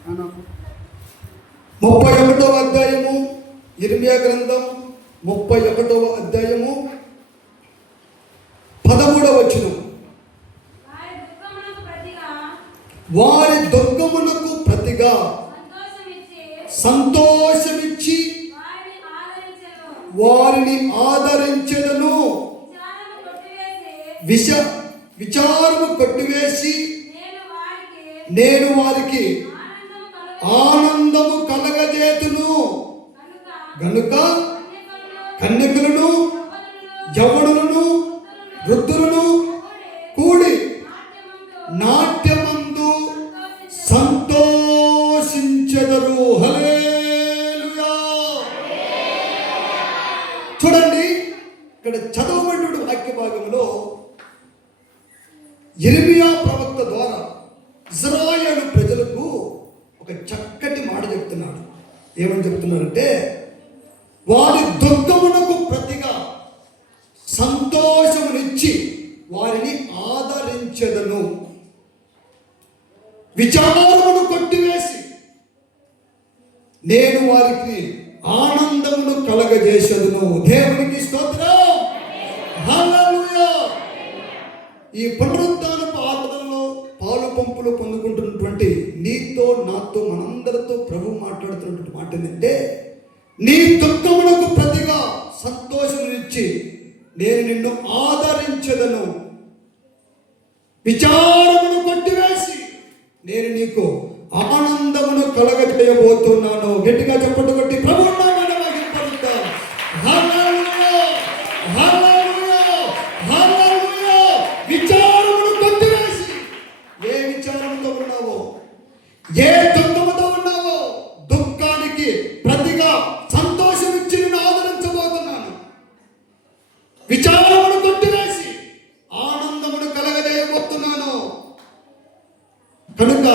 31వ అధ్యాయము ఇర్మియా గ్రంథం 31వ అధ్యాయము 13వ వచనం. వారి దుర్గమునకు ప్రతిగా సంతోషమిచ్చి వారిని ఆదరించెదను. విచారము కొట్టివేసి నేను వారికి ఆనందము కలగజేతును. గనుక కన్యకులను, యవ్వనులను, వృద్ధులను కూడి నాట్యమందు సంతోషించెదరు. హల్లెలూయా. చూడండి, ఇక్కడ చదవబడిన వాక్య భాగంలో యిర్మీయా ప్రవక్త ద్వారా ఇశ్రాయేలు ప్రజలకు ఒక చక్కటి మాట చెప్తున్నాడు. ఏమని చెప్తున్నారంటే, వారి దుఃఖమునకు ప్రతిగా సంతోషమునిచ్చి వారిని ఆదరించెదను. విచారమును కొట్టివేసి నేను వారికి ఆనందమును కలగజేసేదను. దేవునికి స్తోత్రం. హల్లెలూయా. ఈ పునరుద్ధానపు ఆరాధనలో పాలు పంపులు పొందుకుంటున్నటువంటి నీతో నాతో మనందరితో ప్రభు మాట్లాడుతున్నటువంటి మాట ఏంటంటే, నీ దుఃఖమునకు ప్రతిగా సంతోషమునిచ్చి నేను నిన్ను ఆదరించెదను. విచారమును కొట్టివేసి నేను నీకు ఆనందమును కలగజేయబోతున్నాను. గట్టిగా చప్పట్లు కొట్టి ప్రభు నామమున మహిమపరుద్దాం. హల్లెలూయా, హల్లెలూయా, హల్లెలూయా. విచారమును కొట్టివేసి, ఏ విచారముతో ఉన్నావో, ఏ దుఃఖముతో ఉన్నావో, దుఃఖానికి ప్రతిగా సంతోషం ఇచ్చి నిన్ను ఆదరించబోతున్నాను. విచారమును కొట్టివేసి ఆనందమును కలగజేయబోతున్నాను. కనుక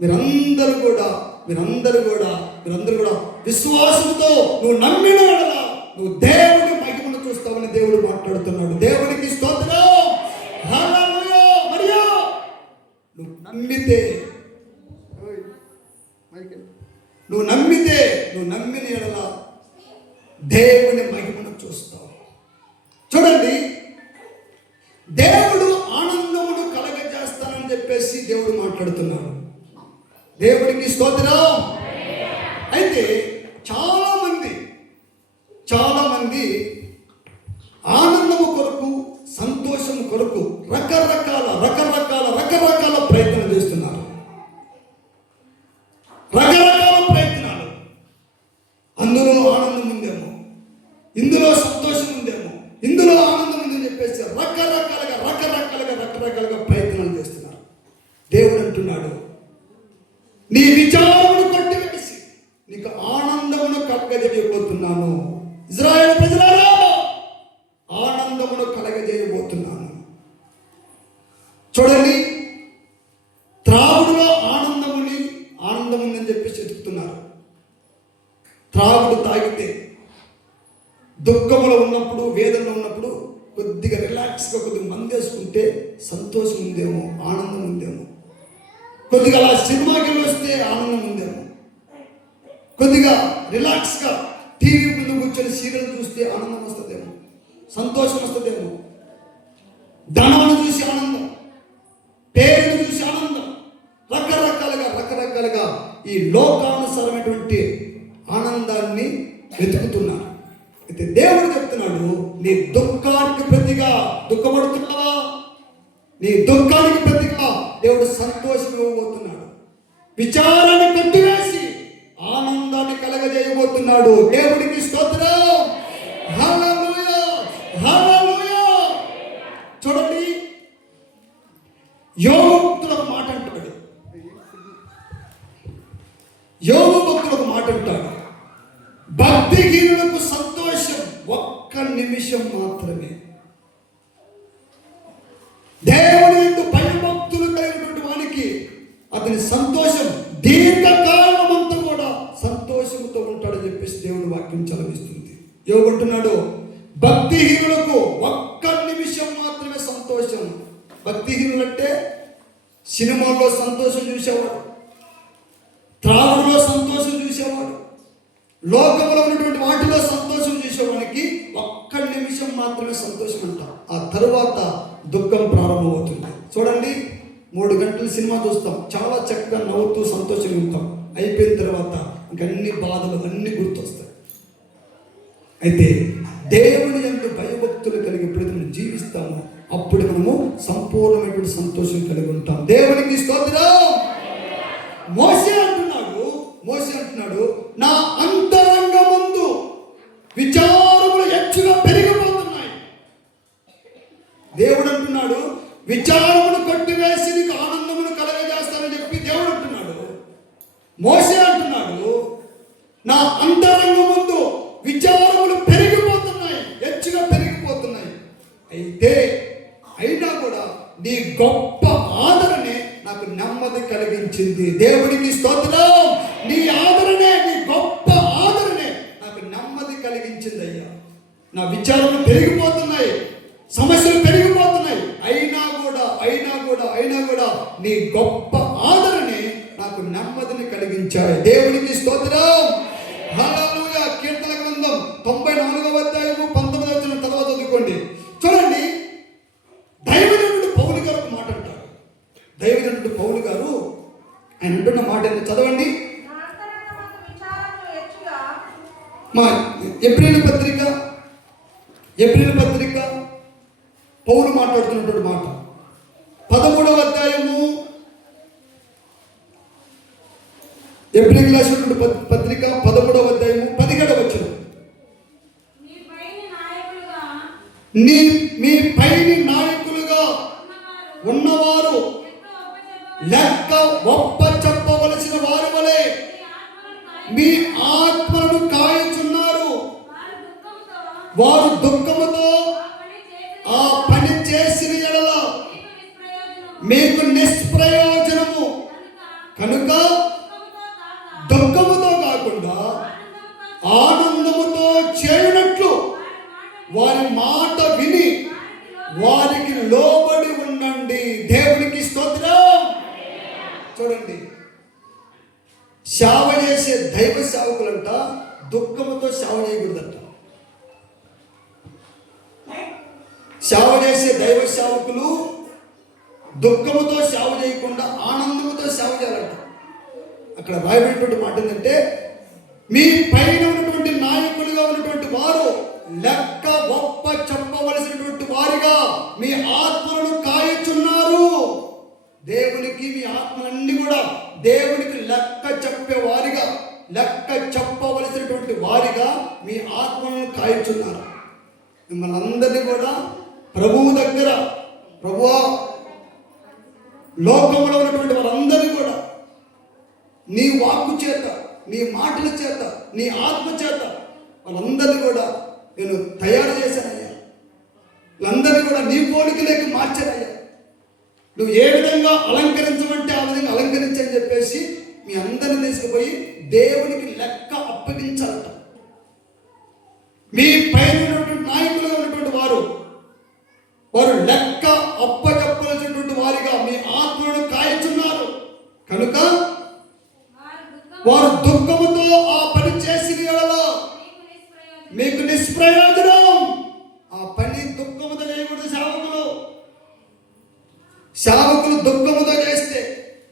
మీరందరూ కూడా విశ్వాసంతో నువ్వు నమ్మిన వల్ల నువ్వు దేవుడి మహిమను చూస్తావని దేవుడు మాట్లాడుతున్నాడు. దేవుడికి స్తోత్రం. హల్లెలూయా. మరియా, నువ్వు నమ్మిన ఎడల దేవుని మహిమను చూస్తావు. చూడండి, దేవుడు ఆనందమును కలగజేస్తానని చెప్పేసి దేవుడు మాట్లాడుతున్నాడు. దేవుడికి స్తోత్రం. అయితే చాలా మంది ఆనందము కొరకు, సంతోషం కొరకు రకరకాల ప్రయత్నం చేస్తున్నారు. రకరకాల ప్రయత్నాలు. అందులో ఆనందం ఉందేమో, ఇందులో సంతోషం ఉందేమో, ఇందులో ఆనందం ఉందని చెప్పేసి రకరకాలుగా ప్రయత్నాలు చేస్తున్నారు. దేవుడు అంటున్నాడు, నీ విచారమును కొట్టివేసి నీకు ఆనందమును కలగజేయబోతున్నాను. ఇశ్రాయేలు ప్రజలారా, ఆనందమును కలగజేయబోతున్నాను. చూడండి, త్రాగుడులో ఆనందం ఉందని చెప్పేసి చెప్తున్నారు. త్రాగుడు తాగితే దుఃఖంలో ఉన్నప్పుడు, వేదనలో ఉన్నప్పుడు కొద్దిగా రిలాక్స్గా కొద్దిగా మందేసుకుంటే సంతోషం ఉందేమో, ఆనందం ఉందేమో. కొద్దిగా అలా సినిమాకి వస్తే ఆనందం ఉందేమో. కొద్దిగా రిలాక్స్గా టీవీ ముందు కూర్చొని సీరియల్ చూస్తే ఆనందం వస్తుందేమో, సంతోషం వస్తుందేమో. ధనాన్ని చూసి ఆనందం, పేరును చూసి ఆనందం, రకరకాలుగా ఈ లోకానుసారమైనటువంటి ఆనందాన్ని వెతుకుతున్నారు. అయితే దేవుడు చెప్తున్నాడు, నీ దుఃఖానికి ప్రతిగా దుఃఖపడుతున్నావా? నీ దుఃఖానికి ప్రతిగా దేవుడు సంతోషం ఇవ్వబోతున్నాడు. విచారాన్ని కొట్టివేసి ఆనందాన్ని కలగజేయబోతున్నాడు. దేవుడికి స్తోత్రం. హల్లెలూయా, హల్లెలూయా. చూడండి, యోబు భక్తుడు ఒక మాట అంటాడు. భక్తిహీనులకు సంతోషం ఒక్క నిమిషం మాత్రమే. దేవుని యందు భయభక్తులు కలిగినటువంటి వానికి అతని సంతోషం దీర్ఘకాలం అంతా కూడా సంతోషంతో ఉంటాడని చెప్పేసి దేవుని వాక్యం చదివిస్తుంది. ఏమంటున్నాడు? భక్తిహీనులకు ఒక్క నిమిషం మాత్రమే సంతోషం. భక్తిహీనులంటే సినిమాల్లో సంతోషం చూసేవాడు, త్రాగుడులో సంతోషం చూసేవాడు, లోకంలో ఉన్నటువంటి వాటిలో సంతోషం చూసేవాడికి ఒక్క నిమిషం మాత్రమే సంతోషం అంట. ఆ తరువాత దుఃఖం ప్రారంభమవుతుంది. చూడండి, 3 గంటలు సినిమా చూస్తాం, చాలా చక్కగా నవ్వుతూ సంతోషంగా ఉంటాం. అయిపోయిన తర్వాత ఇంకన్ని బాధలు అన్నీ గుర్తొస్తాయి. అయితే దేవుని యందు భయభక్తులు కలిగి ఎప్పుడైతే మనం జీవిస్తామో అప్పుడు మనము సంపూర్ణమైనటువంటి సంతోషం కలిగి ఉంటాం. దేవునికి స్తోత్రం. మోషే అంటున్నాడు, నా అంతరంగమందు విచారములు ಹೆಚ್ಚుగా పెరిగిపోతున్నాయి. దేవుడు అంటున్నాడు, విచారమును కొట్టివేసి నీకు ఆనందమును కలగజేస్తానని చెప్పి దేవుడు అంటున్నాడు. మోషే అంటున్నాడు, నా అంతరంగమందు విచారములు పెరిగిపోతున్నాయి, ಹೆಚ್ಚుగా పెరిగిపోతున్నాయి. అయినా కూడా నీ గొప్ప ఆదరణే నాకు నెమ్మది కలిగించింది. దేవునికి స్తోత్రం. నీ ఆదరణే, నీ గొప్ప ఆదరణే నాకు నెమ్మది కలిగించింది అయ్యా. నా విచారములు పెరిగిపోతున్నాయి, సమస్యలు పెరిగిపోతున్నాయి. అయినా కూడా నీ గొప్ప ఆదరణే నాకు నెమ్మదిని కలిగించాయి. దేవునికి స్తోత్రం. హల్లెలూయా. కీర్తన గ్రంథం 94వ అధ్యాయము 19వ వచనం తర్వాత చదువుకోండి. చూడండి, దైవజనుడు పౌలు గారు ఒక మాట అంటారు. దైవజనుడు పౌలు గారు ఆయన అంటున్న మాట చదవండి. మా ఏప్రిల్ పత్రిక పౌలు మాట్లాడుతున్నటువంటి మాట 13వ అధ్యాయము ఏప్రిల్ రాసినటువంటి పత్రిక 13వ అధ్యాయము 17వ వచనం. మీ పైని నాయకులుగా ఉన్నవారు లెక్క ఒప్ప చెప్పవలసిన వారి వలె మీ ఆత్మలను కాయుచున్నారు. వారు దుఃఖముతో ఆ పని చేసిన యెడల మీకు నిష్ప్రయోజనము కనుక దుఃఖముతో కాకుండా ఆనందముతో చేయునట్లు వారి మాట విని వారికి లోబడి ఉండండి. దేవునికి స్తోత్రం. చూడండి, సేవ చేసే దైవ సేవకులంట దుఃఖముతో సేవ చేయకూడదంట. సేవ చేసే దైవ సేవకులు దుఃఖముతో సేవ చేయకుండా ఆనందముతో సేవ చేయాలంట. అక్కడ రాయబడినటువంటి మాట ఏంటంటే, మీ పైన ఉన్నటువంటి నాయకులుగా ఉన్నటువంటి వారు లెక్క ఒప్ప చెప్పవలసినటువంటి వారిగా మీ ఆత్మలను కాయుచున్నారు. దేవునికి మీ ఆత్మలన్నీ కూడా దేవునికి లెక్క చెప్పేవారిగా, లెక్క చెప్పవలసినటువంటి వారిగా మీ ఆత్మలను కాయుచున్నారు. మిమ్మల్ని అందరినీ కూడా ప్రభువు దగ్గర, ప్రభువా, లోకంలో ఉన్నటువంటి వారందరినీ కూడా నీ వాక్కు చేత, నీ మాటల చేత, నీ ఆత్మ చేత వాళ్ళందరినీ కూడా నేను తయారు చేశానయ్యా. వాళ్ళందరినీ కూడా నీ పోలికలోకి మార్చానయ్యా. నువ్వు ఏ విధంగా అలంకరించమంటే ఆ విధంగా అలంకరించని చెప్పేసి మీ అందరిని తీసుకుపోయి దేవునికి లెక్క అప్పగించాలట. మీ పైన ఉన్నటువంటి నాయకులుగా ఉన్నటువంటి వారు లెక్క అప్పచెప్పవలసినటువంటి వారిగా మీ ఆత్మను కాయుచున్నారు. కనుక వారు దుఃఖముతో ఆ పని చేసిన యెడల మీకు నిష్ప్రయోజనం. ఆ పని దుఃఖముతో చేయకూడదు. సేవకులు దుఃఖముతో చేస్తే,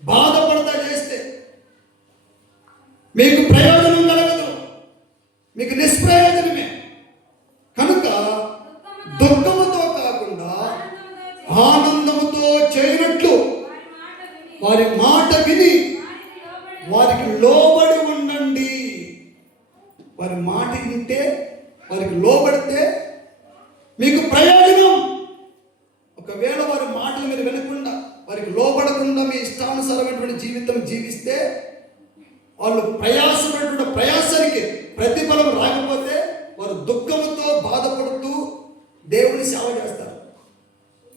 బాధపడతా చేస్తే మీకు ప్రయోజనం కలగదు, మీకు నిష్ప్రయోజనమే. కనుక దుఃఖముతో కాకుండా ఆనందముతో చేయనట్లు వారి మాట విని వారికి లోబడి ఉండండి. వారి మాట వింటే, వారికి లోబడితే మీకు ప్రయోజనం. ఒకవేళ వారి మాటలు మీరు వినకుండా, వారికి లోబడకుండా మీ ఇష్టానుసారమైనటువంటి జీవితం జీవిస్తే వాళ్ళు ప్రయాసమైనటువంటి ప్రయాసానికి ప్రతిఫలం రాకపోతే వారు దుఃఖంతో బాధపడుతూ దేవుని సేవ చేస్తారు.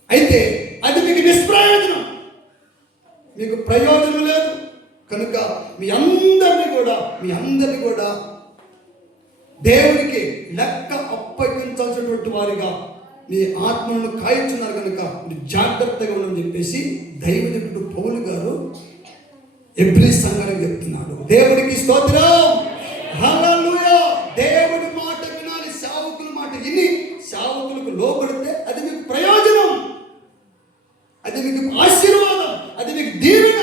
అయితే అది మీకు నిష్ప్రయోజనం, మీకు ప్రయోజనం లేదు. కనుక మీ అందరినీ కూడా దేవునికి లెక్క అప్పగించాల్సినటువంటి వారిగా నీ ఆత్మను కాయించున్నారు. కనుక మీరు జాగ్రత్తగా ఉండని చెప్పేసి దైవజనుడు పౌలు గారు ఎబ్రీ సంఘానికి చెప్తున్నాడు. దేవుడికి స్తోత్రం, హల్లెలూయా. దేవుడి మాట వినాలి, సేవకుల మాట విని సేవకులకు లోబడితే అది మీకు ప్రయోజనం, అది మీకు ఆశీర్వాదం, అది మీకు దీవెన.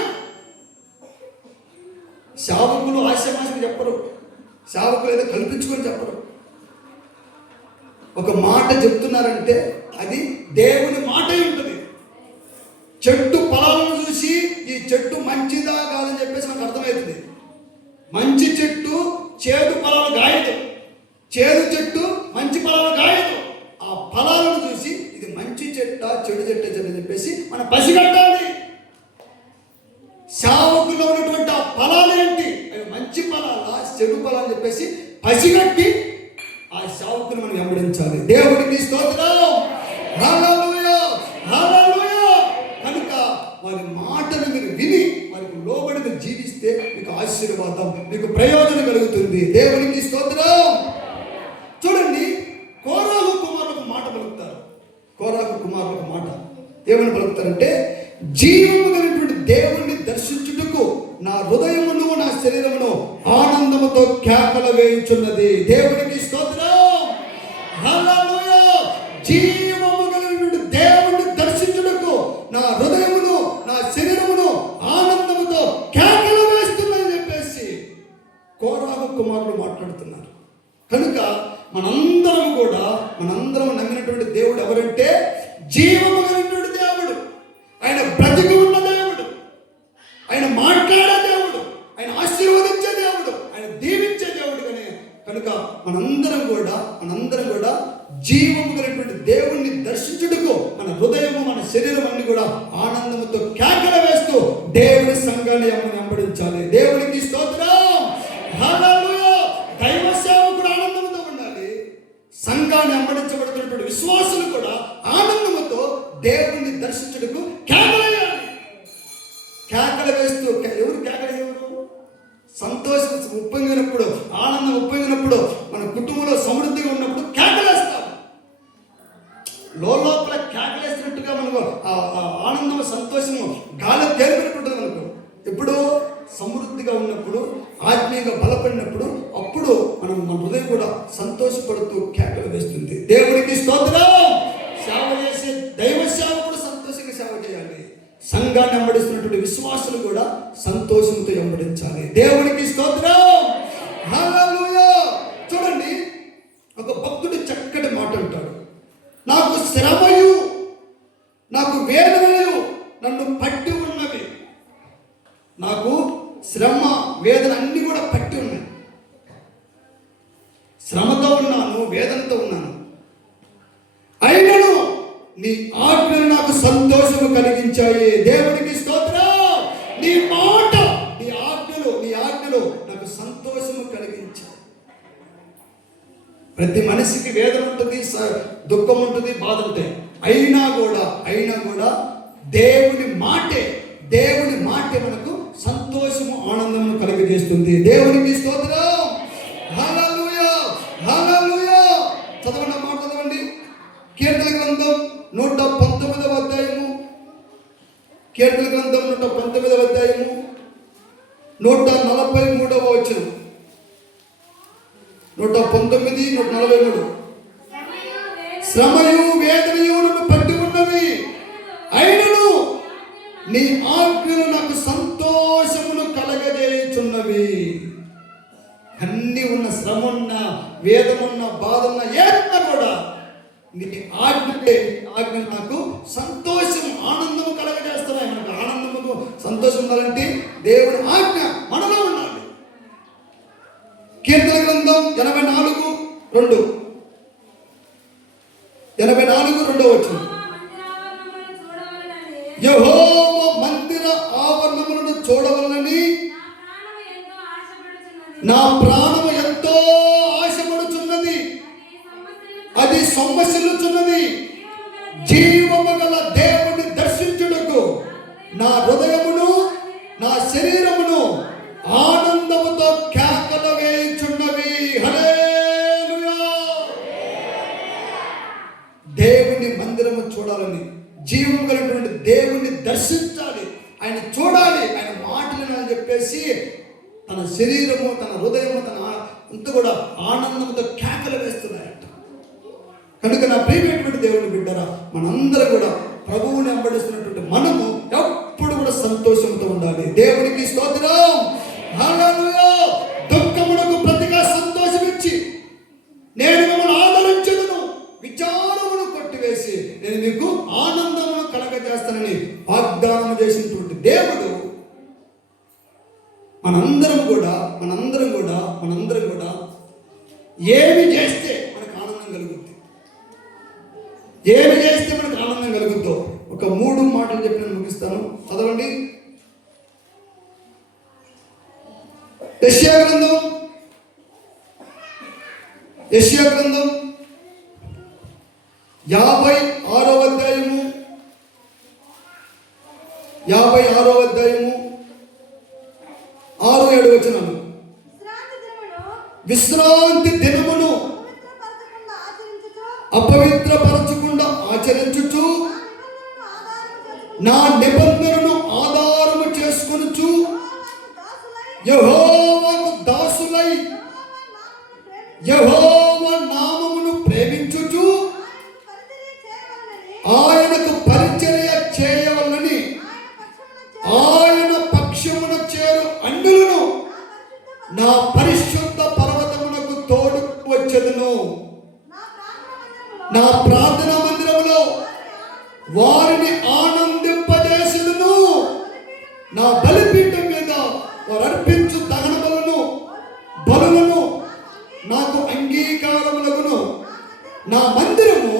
సేవకులు ఆశమాశకు చెప్పరు, సేవకులు ఏదో కల్పించుకొని చెప్పరు. ఒక మాట చెప్తున్నారంటే అది దేవుని మాట ఉంటుంది. చెట్టు ఫలాలను చూసి ఈ చెట్టు మంచిదా కాదని చెప్పేసి నాకు అర్థమవుతుంది. మంచి చెట్టు చేదు ఫలాలు గాయదు, చేదు చెట్టు మంచి ఫలాలు గాయదు. ఆ ఫలాలను చూసి ఇది మంచి చెట్ట చెడు చెట్ట అని చెప్పేసి మనం పసిగట్టాలి. సేవకుల్లో ఉన్నటువంటి ఆ ఫలాలు ఏంటి, అవి మంచి ఫలాలా చెడు ఫలాలు చెప్పేసి పసిగట్టి ఆ సేవకుని మనం వెంబడించాలి. దేవుడికి స్తోత్రం, హల్లెలూయా, హల్లెలూయా. కనుక వారి మాటలు మీరు విని వారికి లోబడి మీరు జీవిస్తే మీకు ఆశీర్వాదం, మీకు ప్రయోజనం కలుగుతుంది. దేవుడికి స్తోత్రం. చూడండి, కోరాహు కుమారులకు మాట పలుకుతారు. కోరాహు కుమారులకు మాట ఏమని పలుకుతారంటే, జీవము కలిగినటువంటి దేవుణ్ణి దర్శించుటకు నా హృదయమును నా శరీరమును ఆనందముతో కేకలు వేయుచున్నది. దేవునికి స్తోత్రం, హల్లెలూయా. జీవము కలిగినటువంటి దేవుణ్ణి దర్శించుటకు నా హృదయమును నా శరీరమును ఆనందముతో కేకలు వేస్తున్నదని చెప్పేసి కోరాహు కుమారులు మాట్లాడుతున్నారు. కనుక మనందరం నమ్మినటువంటి దేవుడు ఎవరంటే జీవము కలిగినటువంటి దేవుడు. ఆయన బ్రతికి ఉన్న దేవుడు, ఆయన మాట్లాడే దేవుడు, ఆయన ఆశీర్వదించే దేవుడు, ఆయన దీవించే దేవుడు. కనుక మనందరం కూడా జీవము కలిగినటువంటి దేవుణ్ణి దర్శించుటకు మన హృదయము మన శరీరం అన్ని కూడా ఆనందముతో కేకలు వేస్తూ దేవుని సంఘాన్ని వెంబడించాలి. దేవునికి స్తోత్రం, హల్లెలూయా. దైవ సేవకుడు ఆనందముతో ఉండాలి. సంఘాన్ని వెంబడించబడుతున్నటువంటి విశ్వాసులు కూడా ఆనందముతో దేవుణ్ణి దర్శించుటకు కేకలేయాలి. కేకలు వేస్తూ, ఎవరు కేకలేయరు? సంతోషం ఉప్పొంగినప్పుడు, ఆనందం ఉప్పొంగినప్పుడు, మన కుటుంబంలో సమృద్ధిగా ఉన్నప్పుడు కేకలేస్తాం. లోపల కేకలేసినట్టుగా మనకు ఆనందం సంతోషము గాలి తేలిపోయినట్టుంటుంది మనకు. ఎప్పుడు సమృద్ధిగా ఉన్నప్పుడు, ఆత్మీయంగా బలపడినప్పుడు, అప్పుడు మన హృదయం కూడా సంతోషపడుతూ కేకలు వేస్తుంది. దేవుడికి స్తోత్రం. సేవ చేసే దైవ సేవకుడు సంతోషంగా సేవ చేయాలి. సంఘాన్ని వెంబడిస్తున్నటువంటి విశ్వాసులు కూడా సంతోషంతో వెంబడించాలి. దేవునికి స్తోత్రం, హల్లెలూయా. చూడండి, ఒక భక్తుడు చక్కటి మాట అంటాడు, నాకు శ్రమయు నాకు వేదనయు నన్ను పట్టి ఉన్నవి. నాకు శ్రమ వేదన అన్ని కూడా పట్టి ఉన్నాయి. శ్రమతో ఉన్నాను, వేదనతో ఉన్నాను, అయినను నీ ఆజ్ఞలు నాకు సంతోషము కలిగించాయి. దేవుడికి స్తోత్రం. నీ మాట, నీ ఆజ్ఞలు నాకు సంతోషము కలిగించాయి. ప్రతి మనిషికి వేదన ఉంటుంది, దుఃఖం ఉంటుంది, బాధ ఉంటాయి. అయినా కూడా దేవుని మాటే మనకు సంతోషము ఆనందము కలిగజేస్తుంది. దేవునికి స్తోత్రం, హల్లెలూయా, హల్లెలూయా. చదవండి, మాట చదవండి. కీర్తన గ్రంథం 119వ అధ్యాయము, కీర్తన గ్రంథం 119వ అధ్యాయము 143వ వచనం. 119, 143. శ్రమయు వేదనయు నన్ను పట్టి ఉన్నవి, అయినను నీ ఆజ్ఞలు నాకు సంతోషమును కలగజేయుచున్నవి. అన్ని ఉన్న, శ్రమ ఉన్న, వేదమున్న, బాధ ఉన్న, ఏదన్నా కూడా నీ ఆజ్ఞ నాకు సంతోషం ఆనందము కలగజేస్తున్నాయి. మనకు ఆనందము సంతోషం ఉండాలంటే దేవుడి ఆజ్ఞ మనలో ఉండాలి. కీర్తన గ్రంథం 84:2. 84:2 వచనం. యెహోవా మందిర ఆవరణములను చూడవలనని నా ప్రాణము ఎంతో ఆశపడుచున్నది. అది సొమ్మసిల్లుచున్నది. జీవము గల దేవుని దర్శించుటకు నా హృదయమును నా శరీరమును ఆనందముతో కేకలు వేయుచున్నవి. హల్లెలూయా. దేవుని మందిరము చూడాలని, జీవము కలిగినటువంటి దేవుని దర్శించాలి, ఆయన చూడాలి, ఆయన మాటలు అని చెప్పేసి తన శరీరము, తన హృదయము, తన అంతా కూడా ఆనందంతో కేకలు వేస్తున్నాయట. కనుక నా ప్రియమైనటువంటి దేవుని బిడ్డరా, మనందరం కూడా ప్రభువుని వెంబడిస్తున్నటువంటి మనము ఎప్పుడు కూడా సంతోషంతో ఉండాలి. దేవునికి స్తోత్రం. హల్లెలూయా. దుఃఖమునకు ప్రతిగా సంతోషం ఇచ్చి నేను మిమ్మల్ని ఆదరించదును, విచారమును కొట్టివేసి నేను మీకు ఆనందమును కలగజేస్తానని వాగ్దానం చేసినటువంటి దేవుడు మనందరం కూడా ఏమి చేస్తే మనకు ఆనందం కలుగుద్ది, ఏమి చేస్తే మనకు ఆనందం కలుగుద్దో ఒక 3 మాటలు చెప్పి నేను ముగిస్తాను. చదవండి. యెషయా గ్రంథం 56వ అధ్యాయము 6-7 వచనాలు. విశ్రాంతి దినమును అపవిత్రపరచకుండా ఆచరించుచు నా నిబంధనను ఆధారము చేసుకొనుచు యెహోవాకు దాసులై యెహోవా నామమును ప్రేమించుచు ఆయనకు పరిచర్య చేయవలనని ఆయన పక్షమున చేరు అన్యులను నా పరిశుద్ధ పర్వతమునకు తోడు వచ్చెదను. నా ప్రార్థనా మందిరములో వారిని ఆనందింపజేసెదను. నా బలిపీఠం మీద వారు అర్పించు దహన బలులను నాకు అంగీకారములగును. నా మందిరము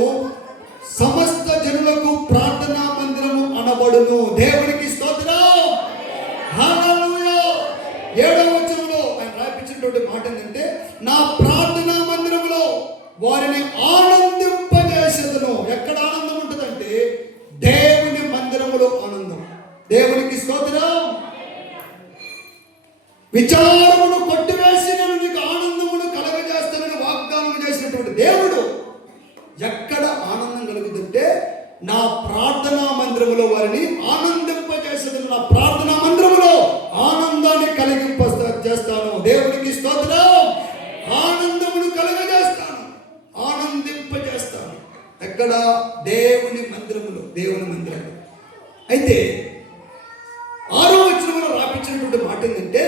సమస్త జనులకు ప్రార్థనా మందిరము అనబడును. దేవునికి స్తోత్రం. హల్లెలూయా. 7వ వచనంలో ఆయన రాయించినటువంటి మాట ఏంటంటే, నా ప్రార్థనా మందిరములో వారిని ఆనందింపజేసేదను. ఎక్కడ ఆనందం ఉంటుందంటే దేవుని మందిరములో ఆనందం. దేవునికి స్తోత్రం. విచారమును కొట్టివేసి నేను నీకు ఆనందమును కలగజేస్తానని వాగ్దానం చేసినటువంటి దేవుడు ఎక్కడ ఆనందం కలుగుతుంటే నా ప్రార్థనా మందిరములో వారిని ఆనందింపజేసేదను. నా ప్రార్థనా మందిరములో ఆనందాన్ని చేస్తాను. దేవునికి స్తోత్రం. ఆనందమును కలగజేస్తాను, ఆనందింపజేస్తాను. ఎక్కడ? దేవుని మందిరములో. దేవుని మందిరములో. అయితే 6వ వచనంలో రాపించినటువంటి మాట ఏంటంటే,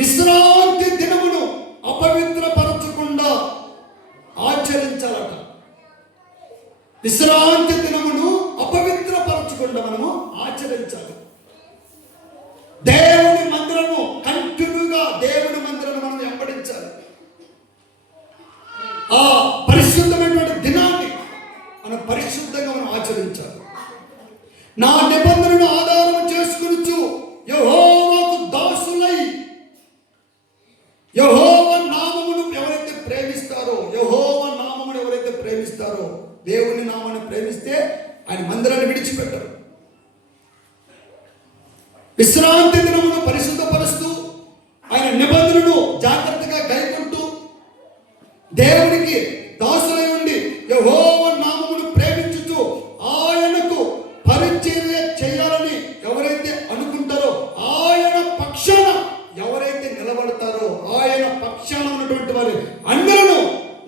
విశ్రాంతి దినమును అపవిత్రపరచకుండా ఆచరించాలట. విశ్రాంతి దినమును అపవిత్రపరచకుండా మనము ఆచరించాలి. దేవుని మందిరము కంటిన్యూగా దేవుని మందిరాన్ని మనం వెంబడించాలి. ఆ పరిశుద్ధమైనటువంటి దినాన్ని మనం పరిశుద్ధంగా మనం ఆచరించాలి. నా నిబంధనను ఆధారం చేసుకొనుచు యెహోవాకు దాసులై యెహోవా నామమును ఎవరైతే ప్రేమిస్తారో, దేవుని నామాన్ని ప్రేమిస్తే ఆయన మందిరాన్ని విడిచిపెట్టరు. విశ్రాంతి దినమును పరిశుద్ధపరుస్తూ ఆయన నిబంధనను జాగ్రత్తగా గైకొంటూ దేవునికి దాసులై ఉండి యెహోవా నామమును ప్రేమించుతూ ఆయనకు పరిచర్య చేయాలని ఎవరైతే అనుకుంటారో, ఆయన పక్షాన ఎవరైతే నిలబడతారో, ఆయన పక్షాన ఉన్నటువంటి వారి అందరూ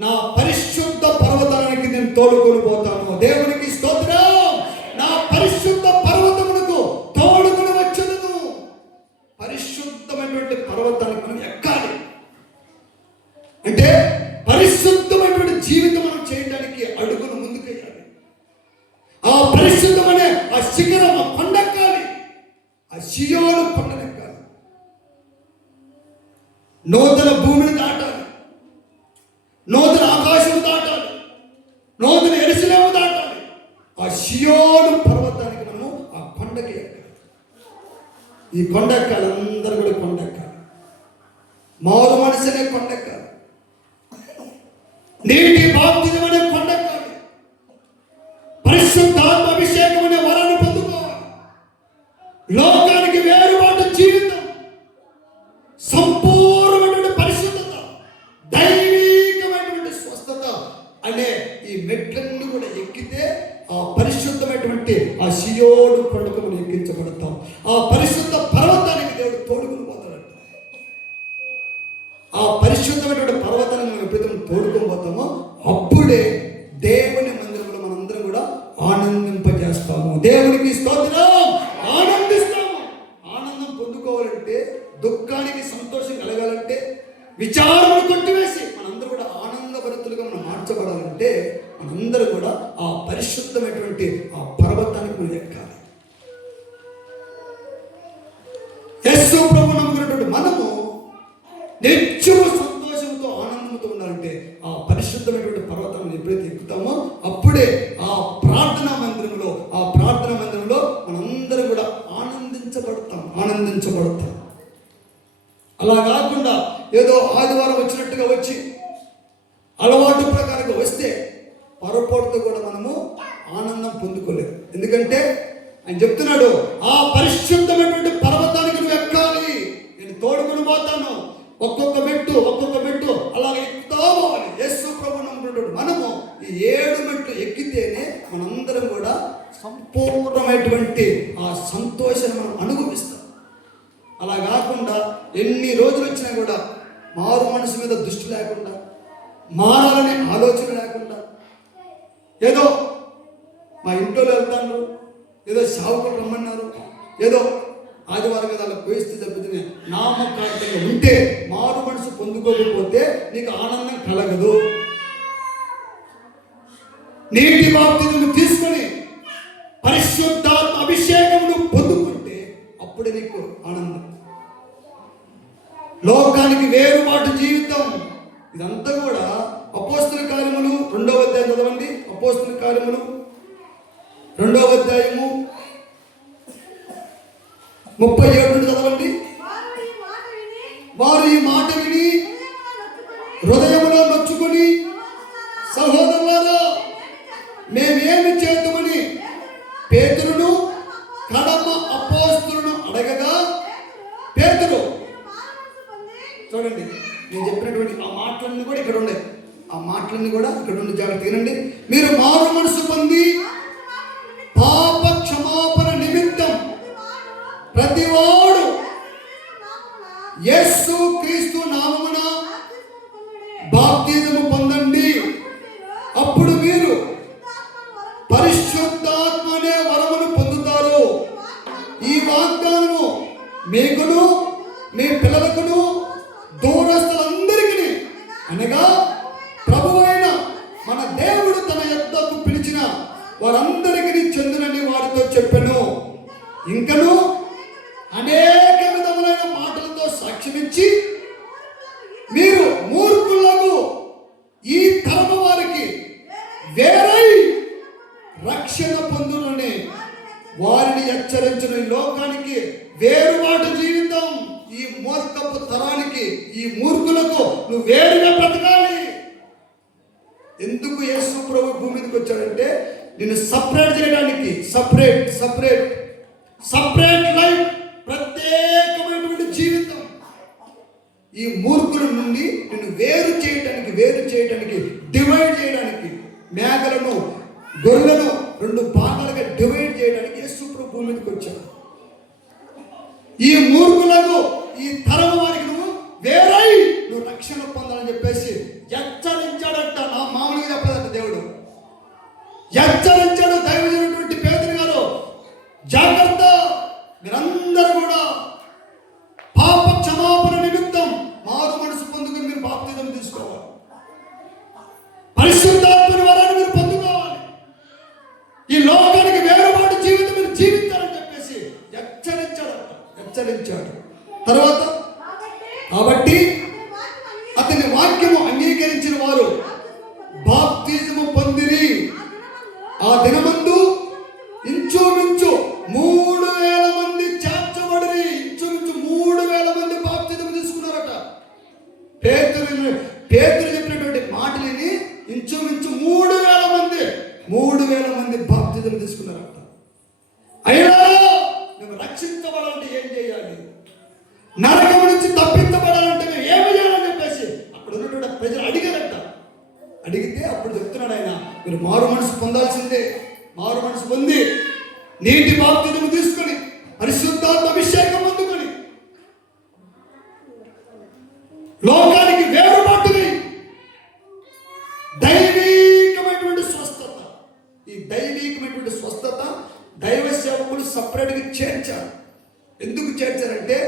నా పరిశుద్ధ పర్వతానికి నేను తోడుకొని పోతాను. దేవునికి స్తోత్రం. నా పరిశుద్ధ పర్వతమునకు తోడుకొని వచ్చేదను. పరిశుద్ధమైనటువంటి పర్వతానికి మనం ఎక్కాలి. అంటే పరిశుద్ధమైనటువంటి జీవితం మనం చేయడానికి అడుగులు ముందుకెయ్యాలి. ఆ పరిశుద్ధమనే ఆ శిఖరం, ఆ కొండెక్కాలి. ఆ సియోను కొండనెక్కాలి. నూతన భూమిని దాటాలి, నూతన ఆకాశం దాటాలి, నూతన యెరూషలేము దాటాలి. ఆ సియోను పర్వతానికి మనము ఆ కొండకి ఎక్కాలి. ఈ కొండెక్కాలి. అందరూ కూడా కొండెక్కాలి. మారు మనసు అనే కొండెక్కాలి. నీటి బాప్తిజం అనే కొండెక్కాలి. పరిశుద్ధాత్మ అభిషేకం అనే వరాన్ని పొందుకోవాలి. లోకానికి వేరుబాటు జీవితం, సంపూర్ణమైనటువంటి పరిశుద్ధత, దైవికమైనటువంటి స్వస్థత అనే ఈ మెట్లన్నీ కూడా ఎక్కితే ఆ పరిశుద్ధమైనటువంటి ఆ సియోను కొండకు మనం ఎక్కించబడతాం. ఆ పరిశుద్ధ పర్వతానికి దేవుడు తోడుకుని పోతాడంట. ఆ పరిశుద్ధమైనటువంటి పర్వతాన్ని మనం ఎప్పుడైతే తోడుకొని పోతామో అప్పుడే దేవుని మందిరంలో మనందరం కూడా ఆనందింపజేస్తాము. దేవునికి స్తోత్రం. ఆనందిస్తాము. ఆనందం పొందుకోవాలంటే, దుఃఖానికి సంతోషం కలగాలంటే, విచారమును కొట్టివేసి మనందరూ కూడా ఆనందభరితులుగా మనం మార్చబడాలంటే మనందరూ కూడా ఆ పరిశుద్ధమైనటువంటి ఆ పర్వతానికి మనం ఎక్కాలి. యేసు ప్రభువు నమ్ముకున్నటువంటి మనము నిత్యము సంతోషంతో ఆనందంతో ఉండాలంటే ఆ పరిశుద్ధమైనటువంటి పర్వతాన్ని ఎప్పుడైతే ఎక్కుతామో అప్పుడే ఆ ప్రార్థనా మందిరంలో మనందరం కూడా ఆనందించబడతాం. అలా కాకుండా ఏదో ఆదివారం వచ్చినట్టుగా వచ్చి అలవాటు ప్రకారంగా వస్తే పొరపాటుతో కూడా మనము ఆనందం పొందుకోలేదు. ఎందుకంటే ఆయన చెప్తున్నాడు, ఆ పరిశుద్ధమైనటువంటి పర్వతానికి నువ్వు ఎక్కాలి, నేను తోడుకుని పోతాను, ఒక్కొక్క మెట్టు అలాగే ఎక్కుతావు అని. యేసు ప్రభువు నమ్ముకున్నటువంటి మనము ఈ 7 మెట్లు ఎక్కితేనే మనందరం కూడా సంపూర్ణమైనటువంటి ఆ సంతోషాన్ని మనం అనుభవిస్తాం. అలా కాకుండా ఎన్ని రోజులు వచ్చినా కూడా మారు మనసు మీద దృష్టి లేకుండా, మారాలనే ఆలోచన లేకుండా, ఏదో మా ఇంట్లో వెళ్తాను, ఏదో సావుకులు రమ్మన్నారు, ఏదో ఆదివారం మీద అలా పోయిస్తే తప్పితే నామకార్థంగా ఉంటే మారు మనసు పొందుకోకపోతే నీకు ఆనందం కలగదు. నీటి బాప్తిజం తీసుకొని పరిశుద్ధాత్మ అభిషేకమును పొందుకుంటే అప్పుడే నీకు ఆనందం. లోకానికి వేరుబాటు జీవితం ఇదంతా కూడా అపోస్తుల కార్యములు 2వ అధ్యాయం చదవండి. అపోస్తుల కార్యములు 2వ అధ్యాయము 37 చదవండి. వారు ఈ మాట విని హృదయములో నొచ్చుకొని, సహోదరులారా మేమేమి చేద్దామని పేతురును కడమ అపోస్తులను అడగగా, పేతురు చూడండి, నేను చెప్పినటువంటి ఆ మాటలన్నీ కూడా ఇక్కడ ఉన్నాయి. ఆ మాటలన్నీ కూడా ఇక్కడ ఉండి జాగ్రత్త వినండి. మీరు మారు మనసు పొంది పాప క్షమాపణ నిమిత్తం ప్రతివాడు యేసు క్రీస్తు నామమున బాప్తిజము పొందండి. అప్పుడు మీరు పరిశుద్ధాత్మ అనే వరమును పొందుతారు. ఈ వాగ్దానము మీకును మీ పిల్లలకును దూరస్తులందరికీ, అనగా ప్రభువైన మన దేవుడు తన యొద్దకు పిలిచిన వారందరికీ చెందునని వారితో చెప్పెను. ఇంకను అనేక విధములైన మాటలతో సాక్ష్యమిచ్చి మీరు మూర్ఖులకు ఈ తరము వారికి వేరై రక్షణ పొందునని వారిని హెచ్చరించిన. లోకానికి వేరుబాటు జీవితం, ఈ మూర్ఖపు తరానికి, ఈ మూర్ఖులకు నువ్వు వేరుగా బ్రతకాలి. ఎందుకు యేసు ప్రభు భూమి మీదకి వచ్చాడంటే నిన్ను సపరేట్ చేయడానికి. సపరేట్ లైఫ్, ప్రత్యేకమైనటువంటి జీవితం. ఈ మూర్ఖుల నుండి నిన్ను వేరు చేయడానికి, డివైడ్ చేయడానికి, మేకలను గొర్రెలను 2 భాగాలుగా డివైడ్ చేయడానికి యేసు ప్రభు భూమి మీదకి వచ్చాడు. ఈ మూర్ఖులకు, ఈ తరం వారికి నువ్వు వేరై నువ్వు రక్షణ పొందాలని చెప్పేసి హెచ్చరించాడట. నా మామూలుగా చెప్పలేదట దేవుడు, హెచ్చరించాడు. దైవజనుడైనటువంటి పేతురు గారు, జాగ్రత్త, మీరందరూ కూడా పాప క్షమాపణ నిమిత్తం మారు మనసు పొందుకుని మీరు బాప్తిజం తీసుకోవాలి. పరిశుద్ధాత్మని వరాన్ని మీరు పొందుకోవాలి. ఈ లోకానికి వేరుబాటు జీవితం మీరు జీవించాలని చెప్పేసి హెచ్చరించాడు. తర్వాత కాబట్టి అతని వాక్యము అంగీకరించిన వారు బాప్తిజము పొందిరి. ఆ దినమందు ఇంచుమించు 3000 మంది చేర్చబడిరి. ఇంచుమించు 3000 మంది బాప్తిజం తీసుకున్నారట. పేతురు చెప్పినటువంటి మాటలని ఇంచుమించు 3000 మంది బాప్తిజం తీసుకున్నారట. అయినా నువ్వు రక్షించబడాలంటే ఏం చేయాలి, నరకం నుంచి తప్పించబడాలంటే మేము ఏమి చేయాలని చెప్పేసి అక్కడ ఉన్నటువంటి ప్రజలు అడిగారట. అడిగితే అప్పుడు చెప్తున్నాడు ఆయన, మీరు మారు మనసు పొందాల్సిందే. మారు మనసు పొంది నీటి బాప్తిజం తీసుకొని పరిశుద్ధ పరిశుద్ధాత్మ అభిషేకం అందుకొని లోకానికి వేరుపాటుని దైవికమైనటువంటి స్వస్థత, ఈ దైవికమైనటువంటి స్వస్థత దైవ సేవకులు సపరేట్గా చేర్చారు. ఎందుకు చేర్చారంటే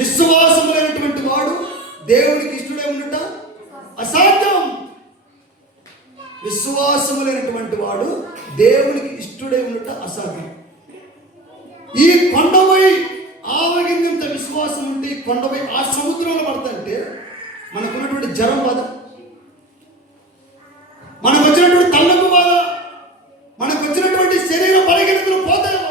విశ్వాసం లేనటువంటి వాడు దేవునికి ఇష్టడే ఉండట అసాధ్యం. విశ్వాసము లేనటువంటి వాడు దేవునికి ఇష్టడే ఉండట అసాధ్యం. ఈ కొండపై ఆవగిందంత విశ్వాసం ఉంటే ఈ కొండపై ఆ సముద్రంలో పడతంటే మనకున్నటువంటి జరం బాధ, మనకు వచ్చినటువంటి తల్లపు బాధ, మనకు వచ్చినటువంటి శరీర బలహీనతలు పోతాయో.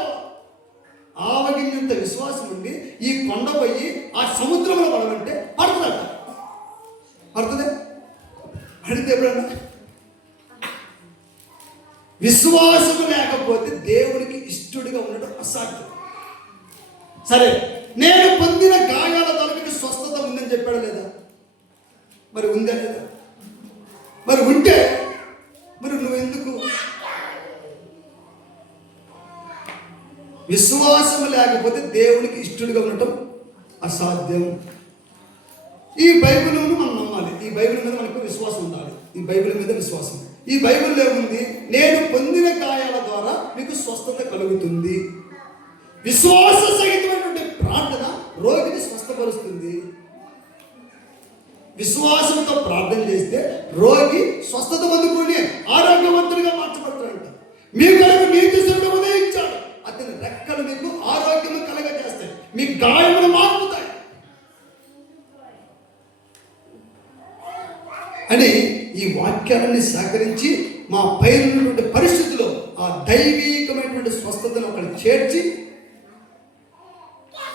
ఆవగిందంత విశ్వాసం ఉండి ఈ కొండపై ఆ సముద్రంలో పడమంటే పడుతుందట. పడుతుంది అడిగితే ఎప్పుడన్నా విశ్వాసము లేకపోతే దేవునికి ఇష్టడిగా ఉండడం అసాధ్యం. సరే, నేను పొందిన గాయాల తొలగికి స్వస్థత ఉందని చెప్పాడు లేదా? మరి ఉందా లేదా? మరి ఉంటే మరి నువ్వెందుకు? విశ్వాసం లేకపోతే దేవునికి ఇష్టడిగా ఉండటం అసాధ్యం. ఈ బైబిల్ను మనం నమ్మాలి. ఈ బైబిల్ మీద మనకు విశ్వాసం ఉండాలి. ఈ బైబిల్ మీద విశ్వాసం. ఈ బైబిల్లో ఏముంది? నేను పొందిన గాయాల ద్వారా మీకు స్వస్థత కలుగుతుంది. విశ్వాస సహితమైనటువంటి ప్రార్థన రోగిని స్వస్థపరుస్తుంది. విశ్వాసంతో ప్రార్థన చేస్తే రోగి స్వస్థత పొందుకొని ఆరోగ్యవంతుడిగా మార్చబడతాడంట. మీ కొరకు నీతిశుద్ధి ఉదయించాడు, అతని రెక్కలు మీకు ఆరోగ్యం కలగజేస్తాయి, మీ గాయములు మార్పుతాయి అని ఈ వాక్యాలని సేకరించి మా పైన ఉన్నటువంటి పరిస్థితిలో ఆ దైవికమైనటువంటి స్వస్థతను అక్కడ చేర్చి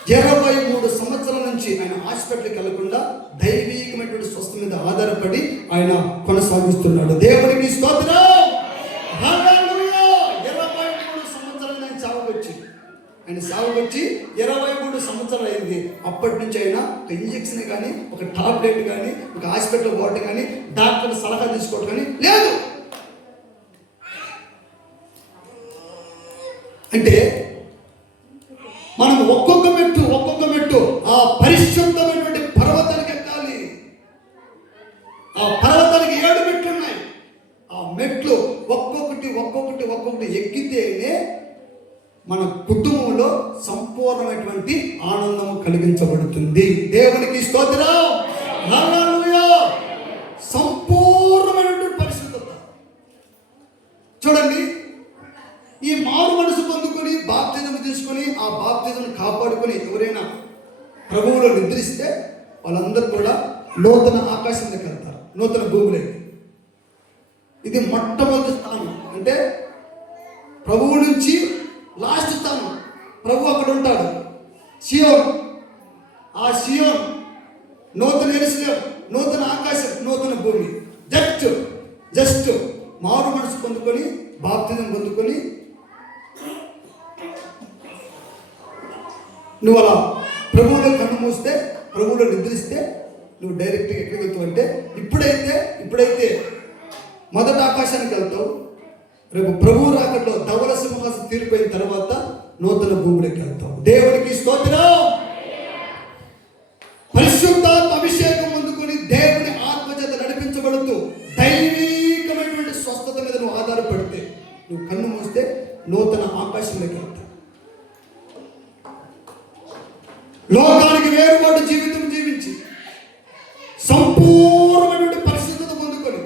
23 సంవత్సరాల నుంచి ఆయన హాస్పిటల్కి వెళ్లకుండా దైవికమైనటువంటి స్వస్థత మీద ఆధారపడి ఆయన కొనసాగిస్తున్నాడు. దేవునికి స్తోత్రం. హల్లెలూయా. 23 సంవత్సరాలు ఆయన సాగుకొచ్చి 23 సంవత్సరాలు అయింది. అప్పటి నుంచి అయినా ఒక ఇంజెక్షన్ కానీ, ఒక టాబ్లెట్ కానీ, ఒక హాస్పిటల్ పోవటం కానీ, డాక్టర్ సలహా తీసుకోవటం కానీ లేదు. అంటే మనం ఒక్కొక్క మెట్టు ఆ పరిశుద్ధమైనటువంటి పర్వతానికి ఎక్కాలి. ఆ పర్వతానికి 7 మెట్లు ఉన్నాయి. ఆ మెట్లు ఒక్కొక్కటి ఎక్కితేనే మన కుటుంబంలో సంపూర్ణమైనటువంటి ఆనందం కలిగించబడుతుంది. దేవునికి స్తోత్రం. హల్లెలూయా. సంపూర్ణమైనటువంటి పరిశుద్ధత. చూడండి, ఈ మారు మనసు పొందుకొని బాప్తిజం తీసుకొని ఆ బాప్తిజం కాపాడుకొని ఎవరైనా ప్రభువులో నిద్రిస్తే వాళ్ళందరూ కూడా నూతన ఆకాశంలోకి వెళ్తారు, నూతన భూమిలోకి. ఇది మొట్టమొదటి స్థానం. అంటే ప్రభువు నుంచి లాస్ట్ స్థానం. ప్రభు అక్కడ ఉంటాడు, సియోన్. ఆ సియోన్ నూతన యెరూషలేము, నూతన ఆకాశం, నూతన భూమి. జస్ట్ మారు మనసు పొందుకొని బాప్తిజం పొందుకొని నువ్వు అలా ప్రభువులో కన్ను మూస్తే, ప్రభువులో నిద్రిస్తే నువ్వు డైరెక్ట్గా ఎక్కడికి వెళ్తావు అంటే ఇప్పుడైతే మొదటి ఆకాశానికి వెళ్తావు. రేపు ప్రభువు రాకట్లో ధవల సింహాసనం తీరిపోయిన తర్వాత నూతన భూమిలోకి వెళ్తావు. దేవునికి స్తోత్రం. పరిశుద్ధాత్మ అభిషేకం అందుకొని దేవుని ఆత్మచేత నడిపించబడుతూ దైవికమైనటువంటి స్వస్థత మీద నువ్వు ఆధారపడితే, నువ్వు కన్ను మూస్తే నూతన ఆకాశంలోకి వెళ్తావు. లోకానికి వేరుపాటు జీవితం జీవించి సంపూర్ణమైనటువంటి పరిశుద్ధత పొందుకొని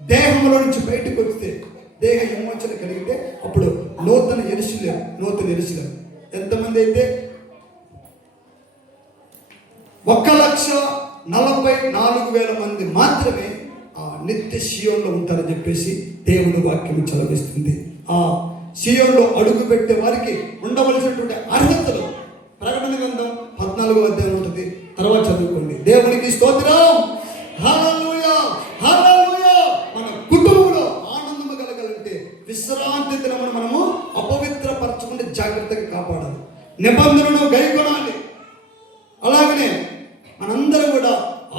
దేహంలో నుంచి బయటకు వస్తే, దేహ విమోచన కలిగితే అప్పుడు నూతన యెరూషలేము. ఎంతమంది అయితే 1,44,000 మంది మాత్రమే ఆ నిత్య సియోన్లో ఉంటారని చెప్పేసి దేవుని వాక్యం చదివిస్తుంది. ఆ సియోన్లో అడుగు పెట్టే వారికి ఉండవలసినటువంటి అర్హతలు ప్రకటన గ్రంథం 14వ అధ్యాయం ఉంటుంది. తర్వాత చదువుకోండి. దేవునికి స్తోత్రం. హల్లెలూయా. హల్లెలూయా. మన కుటుంబంలో ఆనందం కలగాలంటే విశ్రాంతి దినమును మనము అపవిత్రపరచకుండా జాగ్రత్తగా కాపాడాలి. నిబంధనను గైకొనాలి. అలాగనే మనందరం కూడా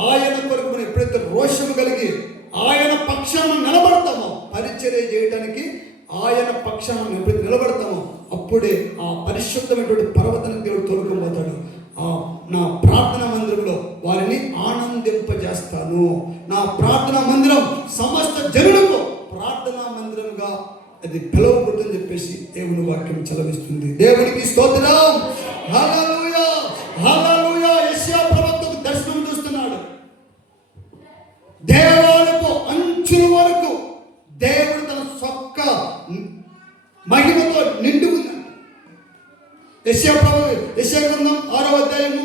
ఆయన కొరకు మనం ఎప్పుడైతే రోషము కలిగి ఆయన పక్షాన నిలబడతామో, పరిచర్య చేయడానికి ఆయన పక్షాన ఎప్పుడైతే నిలబడతామో అప్పుడే ఆ పరిశుద్ధ పరిశుద్ధమైనటువంటి పర్వతానికి దేవుడు తోలుకుపోతాడు. నా ప్రార్థనా మందిరంలో వారిని ఆనందింపజేస్తాను. నా ప్రార్థనా మందిరం సమస్త జనులకు ప్రార్థనా మందిరంగా అది పిలువబడుతుందని చెప్పేసి దేవుని వాక్యం చలవిస్తుంది. దేవునికి స్తోత్రం. హల్లెలూయా, హల్లెలూయా. యెషయా ప్రవక్తకు దర్శనం చూస్తున్నాడు. దేవాలకు అంచుల వరకు దేవుడు తన చొక్క మహిమతో నిండి ఉన్నాడు. యెషయా గ్రంథం 6వ అధ్యాయము,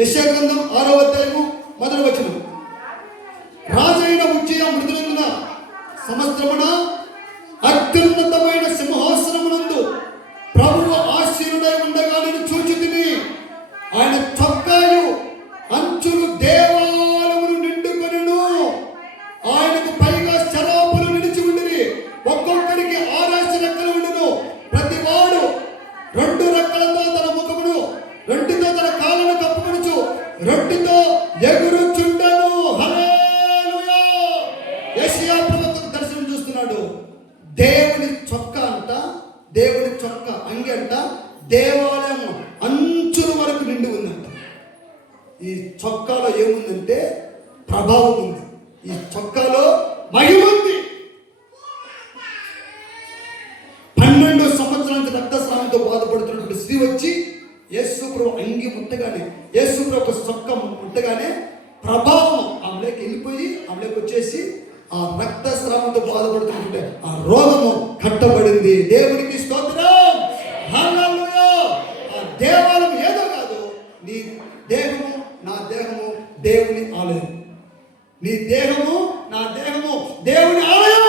యెషయా గ్రంథం 6వ అధ్యాయము 1వ వచనం. రాజైన ఉజ్జియా మృదులైన సంవత్సరమున అత్యున్నతమైన సింహాసనమునందు ప్రభువు ఆశీనుడై ఉండగా నేను చూచితిని. ఆయన చొక్కాయు అంచులు దేవాలయమును నిండుకొనెను. ఆయనకు పైగా శరాపులు నిలిచి ఉండిరి. ఒక్కొక్కరికి 6 రెక్కలు ఉండెను. ప్రతివాడు 2 రెక్కలతో తన ముఖమును, 2తో తన కాళ్ళను కప్పుకొనుచు, 2తో ఎగురుచుండెను. హల్లెలూయా. యెషయా ప్రవక్త దర్శనం చూస్తున్నాడు. దేవుని చొక్క అంట, దేవుని చొక్క అంగి అంట దేవాలయం అంచుల వరకు నిండి ఉందంట. ఈ చొక్కాలో ఏముందంటే ప్రభావం ఉంది. ఈ చొక్కాలో మహిమ ఉంది. 12 సంవత్సరాల నుంచి రక్తస్రావంతో బాధపడుతున్నటువంటి స్త్రీ వచ్చి యేసు ప్రభు అంగి ముట్టగానే, యేసు ప్రభు చొక్క ముట్టగానే ప్రభావం ఆమెలోకి వెళ్ళిపోయి ఆమెలోకి వచ్చేసి ఆ రక్తస్రావంతో బాధపడుతుంటే ఆ రోగము కట్టబడింది. దేవునికి స్తోత్రం. హల్లెలూయా. ఆ దేవాలయం ఏదో కాదు, నీ దేహము నా దేహము దేవుని ఆలయం. నీ దేహము నా దేహము దేవుని ఆలయం.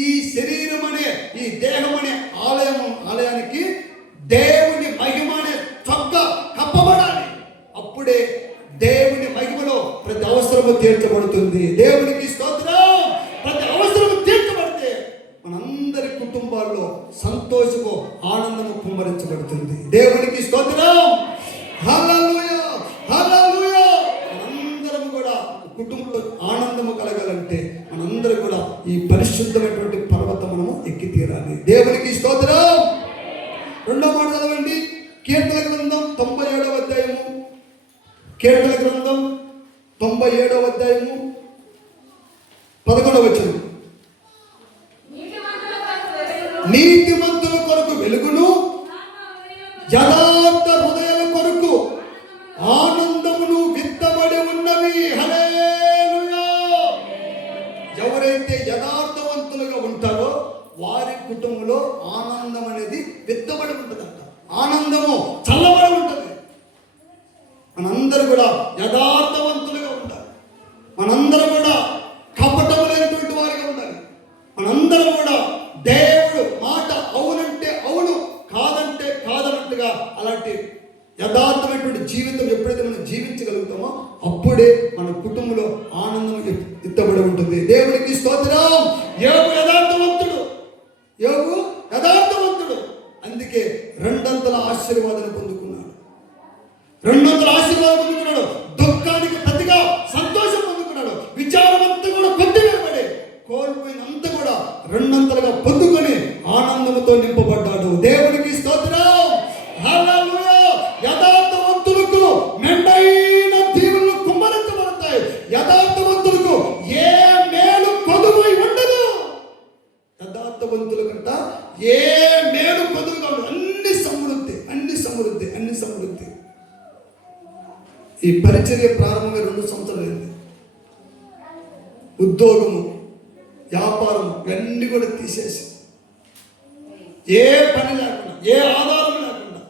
ఈ శరీరం అనే, ఈ దేహం అనే ఆలయానికి దేవుని మహిమ అనే చొక్క కప్పబడాలి. అప్పుడే దేవుని మహిమలో ప్రతి అవసరము తీర్చబడుతుంది. దేవునికి స్తోత్రం. ప్రతి అవసరము తీర్చబడితే మనందరి కుటుంబాల్లో సంతోషము, ఆనందము కుమ్మరించబడుతుంది. దేవునికి స్తోత్రం. హల్లెలూయా, హల్లెలూయా. మనందరం కూడా కుటుంబంలో ఆనందము కలగాలంటే మనందరం కూడా ఈ పరిశుద్ధమైనటువంటి పర్వతం మనము ఎక్కి తీరాలి. దేవునికి స్తోత్రం. 2వ మాట చదవండి. కీర్తన గ్రంథం 97వ అధ్యాయము, కీర్తన గ్రంథం 97వ అధ్యాయము 11వ వచనం. నీతిమంతుల కొరకు వెలుగును, యథార్థ హృదయాల కొరకు ఆనందమును విత్తబడి ఉన్నవి. హల్లెలూయా. ఎవరైతే యథార్థవంతులుగా ఉంటారో వారి కుటుంబంలో ఆనందం అనేది విత్తబడి ఉంటుందంట. ఆనందము చల్లబడి ఉంటుంది. మనందరూ కూడా యథార్థవంతులుగా ఉండాలి. మనందరం కూడా కపటం లేనటువంటి వారిగా ఉండాలి. మనందరం కూడా దేవుడు మాట అవునంటే అవును, కాదంటే కాదన్నట్టుగా అలాంటి యథార్థమైనటువంటి జీవితం ఎప్పుడైతే మనం జీవించగలుగుతామో అప్పుడే మన కుటుంబంలో ఆనందం ఎత్తబడి ఉంటుంది. దేవునికి స్తోత్రం. యోబు యథార్థవంతుడు, యోబు యథార్థవంతుడు. అందుకే 200 ఆశీర్వాదాలు పొందుకున్నాడు. 200 ఆశీర్వాదాలు పొందుకున్నాడు. దుఃఖానికి ప్రతిగా సంతోషం పొందుకున్నాడు. విచారమంతా కూడా కొద్దివేయబడి కోల్పోయినంత కూడా 200గా పొందుకొని ఆనందంతో నింపబడ్డాడు. దేవునికి స్తోత్రం. హల్లెలూయా. యథార్థవంతులకు మెండైన దీవులు కుమ్మరించబడతాయి. యథార్థవంతులకు ఏ మేలు కొదువై ఉండదు. యథార్థవంతుల కంట ఏ మేలు కొదువుగా ఉండదు. అన్ని సమృద్ధి, అన్ని సమృద్ధి, అన్ని సమృద్ధి. ఈ పరిచర్య ప్రారంభంగా 2 సంవత్సరాలు అయింది. ఉద్యోగము, వ్యాపారం ఇవన్నీ కూడా తీసేసి ఏ పని లేకుండా, ఏ ఆధారం లేకుండా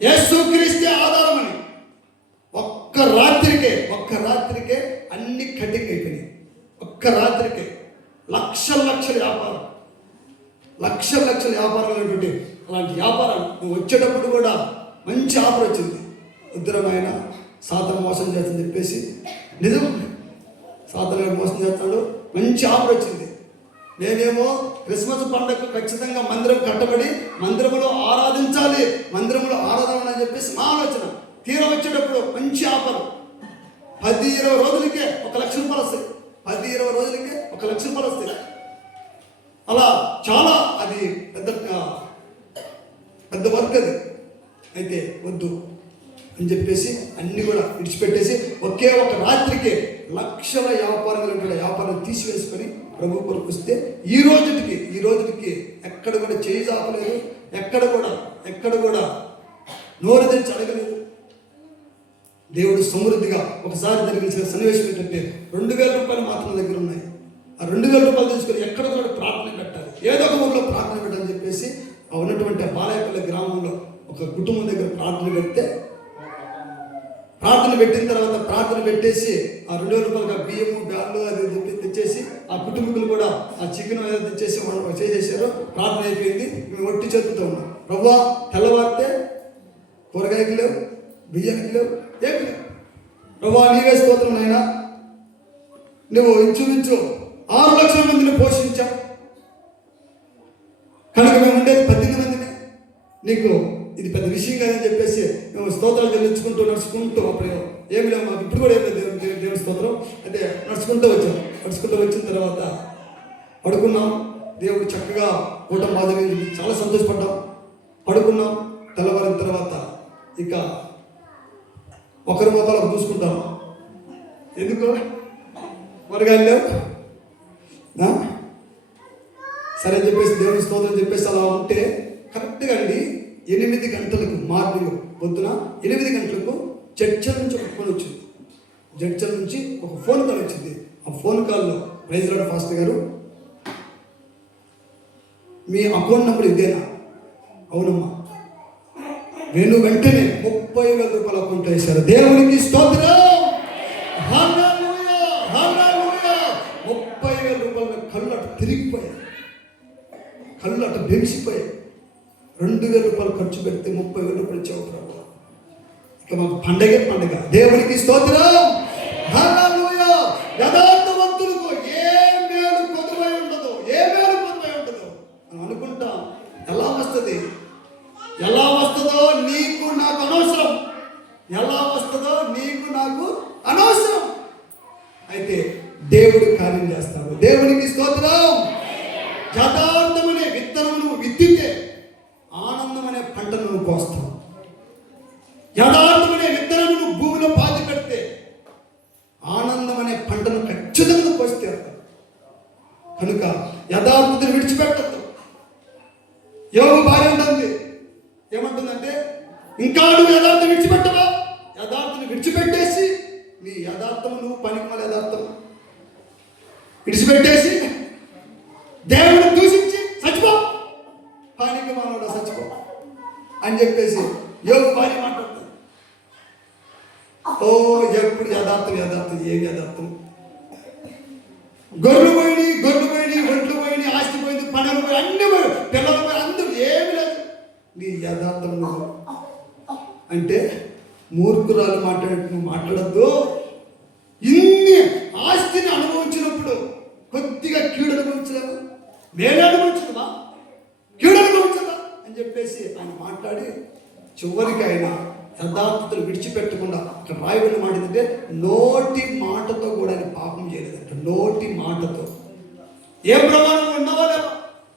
యేసుక్రీస్తే ఆధారమని ఒక్క రాత్రికే అన్ని కటింగ్ అయిపోయినాయి. ఒక్క రాత్రికే లక్షల వ్యాపారం, లక్షల వ్యాపారం అనేటువంటి అలాంటి వ్యాపారం. నువ్వు వచ్చేటప్పుడు కూడా మంచి ఆఫర్ వచ్చింది. ఉద్రమైన సాధన మోసం చేస్తుందని చెప్పేసి, నిజం సాధన మోసం చేస్తాడు. మంచి ఆఫర్ వచ్చింది. నేనేమో క్రిస్మస్ పండుగకు ఖచ్చితంగా మందిరం కట్టబడి మందిరంలో ఆరాధించాలి, మందిరంలో ఆరాధన అని చెప్పేసి మా ఆలోచన. తీరం వచ్చేటప్పుడు మంచి ఆఫర్. 10-20 రోజులకే 1 లక్ష రూపాయలు వస్తాయి. 10-20 రోజులకే 1 లక్ష రూపాయలు వస్తాయి. అలా చాలా అది పెద్ద పెద్ద వర్క్ అది. అయితే వద్దు అని చెప్పేసి అన్ని కూడా విడిచిపెట్టేసి ఒకే ఒక రాత్రికే లక్షల వ్యాపారం తీసివేసుకొని ప్రభు కొరకు వస్తే ఈ రోజుకి ఎక్కడ కూడా చేయి చాపలేదు, ఎక్కడ కూడా నోరు తెచ్చి అడగలేదు. దేవుడు సమృద్ధిగా ఒకసారి జరిగించిన సన్నివేశం ఏంటంటే 2,000 రూపాయలు మాత్రం దగ్గర ఉన్నాయి. ఆ 2,000 రూపాయలు తీసుకొని ఎక్కడ కూడా ప్రార్థన పెట్టాలి, ఏదో ఒక ఊళ్ళో ప్రార్థన పెట్టాలని చెప్పేసి ఉన్నటువంటి బాలాయపల్లి గ్రామంలో ఒక కుటుంబం దగ్గర ప్రార్థన పెట్టిన తర్వాత ప్రార్థన పెట్టేసి ఆ 2,000 రూపాయలుగా బియ్యము బ్యాళ్ళు అది తెచ్చేసి ఆ కుటుంబీకులు కూడా ఆ చికెన్ ఏదో తెచ్చేసి వాళ్ళు చేసేసారు. ప్రార్థన అయిపోయింది. మేము ఒట్టి చేతులతో ఉన్నాం. ప్రభువా తెల్లవారితే కూరగాయకి లేవు, బియ్యానికి లేవు, ఏమి లేవు. ప్రభువా నీవే స్తోత్రం నాయనా, నువ్వు ఇంచుమించు 6 లక్షల మందిని పోషించావు కనుక మేము ఉండేది 18 మందిని, నీకు ఇది పెద్ద విషయం కాదని చెప్పేసి మేము స్తోత్రాలు నడుచుకుంటూ అప్పుడు ఏమి లేవు మాకు, ఇప్పుడు కూడా ఏమి లేదు దేవుని స్తోత్రం. అయితే నడుచుకుంటూ వచ్చిన తర్వాత పడుకున్నాం. దేవుడు చక్కగా కూటం బాధ చాలా సంతోషపడ్డాం. పడుకున్నాం. తెల్లవారిన తర్వాత ఇక ఒకరి మొదలు చూసుకుంటాం. ఎందుకు కూరగాయలు లేవు సరే అని చెప్పేసి దేవుని స్తోత్రం చెప్పేసి అలా ఉంటే కరెక్ట్గా అండి 8 గంటలకు మార్నింగ్ పొద్దున 8 గంటలకు జడ్చల నుంచి ఒక ఫోన్ వచ్చింది. జడ్చల నుంచి ఒక ఫోన్ కాల్ వచ్చింది. ఆ ఫోన్ కాల్లో ప్రైజ్ లార్డ్ ఫాస్టర్ గారు మీ అకౌంట్ నెంబర్ ఇదేనా? అవునమ్మా. నేను వెంటనే 30,000 రూపాయల అకౌంట్ వేశారు. దేవునికి స్తోత్రం. హల్లెలూయా, హల్లెలూయా. 30,000 రూపాయల కళ్ళు అటు తిరిగిపోయాయి, కళ్ళు అటు బెమిసిపోయాయి. 2,000 రూపాయలు ఖర్చు పెడితే 30,000 రూపాయలు ఇచ్చావు ప్రభు. ఇక మాకు పండగ. దేవునికి స్తోత్రం. హల్లెలూయా. యథార్థవంతులకు ఏ మేలు కొదువై ఉండదు అని అనుకుంటాం. ఎలా వస్తుందో నీకు నాకు అనవసరం. అయితే దేవుడు కార్యం చేస్తాడు. దేవునికి స్తోత్రం. యథార్థమనే విత్తనమును విత్తితే ఆనందం అనే పంటను నువ్వు కోస్తావు. యథార్థమనే విత్తనమును భూమిలో పాతి పెడితే ఆనందం అనే పంటను ఖచ్చితంగా కోస్తే. కనుక యథార్థతను విడిచిపెట్టద్దు. యోగు భార్య ఉంటుంది, ఏమంటుందంటే ఇంకా నువ్వు యథార్థం విడిచిపెట్టవా? యథార్థను విడిచిపెట్టేసి నీ యథార్థము నువ్వు పనికిమాల యథార్థం విడిచిపెట్టేసి దేవుడు దూషించి చచ్చిపో, పనికిమాల చచ్చిపో అని చెప్పేసి యోగు భార్య మాట్లాడుతుంది. ఎప్పుడు యథార్థం ఏం యథార్థం? గొర్రెలు పోయి ఒంట్లు పోయి ఆస్తి పోయింది, పనులు పోయి, అన్ని పోయి, పిల్లలు పోయి, అందరూ ఏమి లేదు. నీ యథార్థం నువ్వు అంటే మూర్ఖురాలు మాట్లాడద్దు. ఇన్ని ఆస్తిని అనుభవించినప్పుడు కొద్దిగా కీడు అనుభవించలేము, మేలు అనుభవించదా, కీడు అనుభవించదా అని చెప్పేసి ఆయన మాట్లాడి చివరికి ఆయన యథార్థతలు విడిచిపెట్టకుండా అక్కడ రాయబడిన మాట ఏంటంటే నోటి మాటతో కూడా ఆయన పాపం చేయలేదంట. నోటి మాటతో ఏ ప్రమాణం ఉన్నావా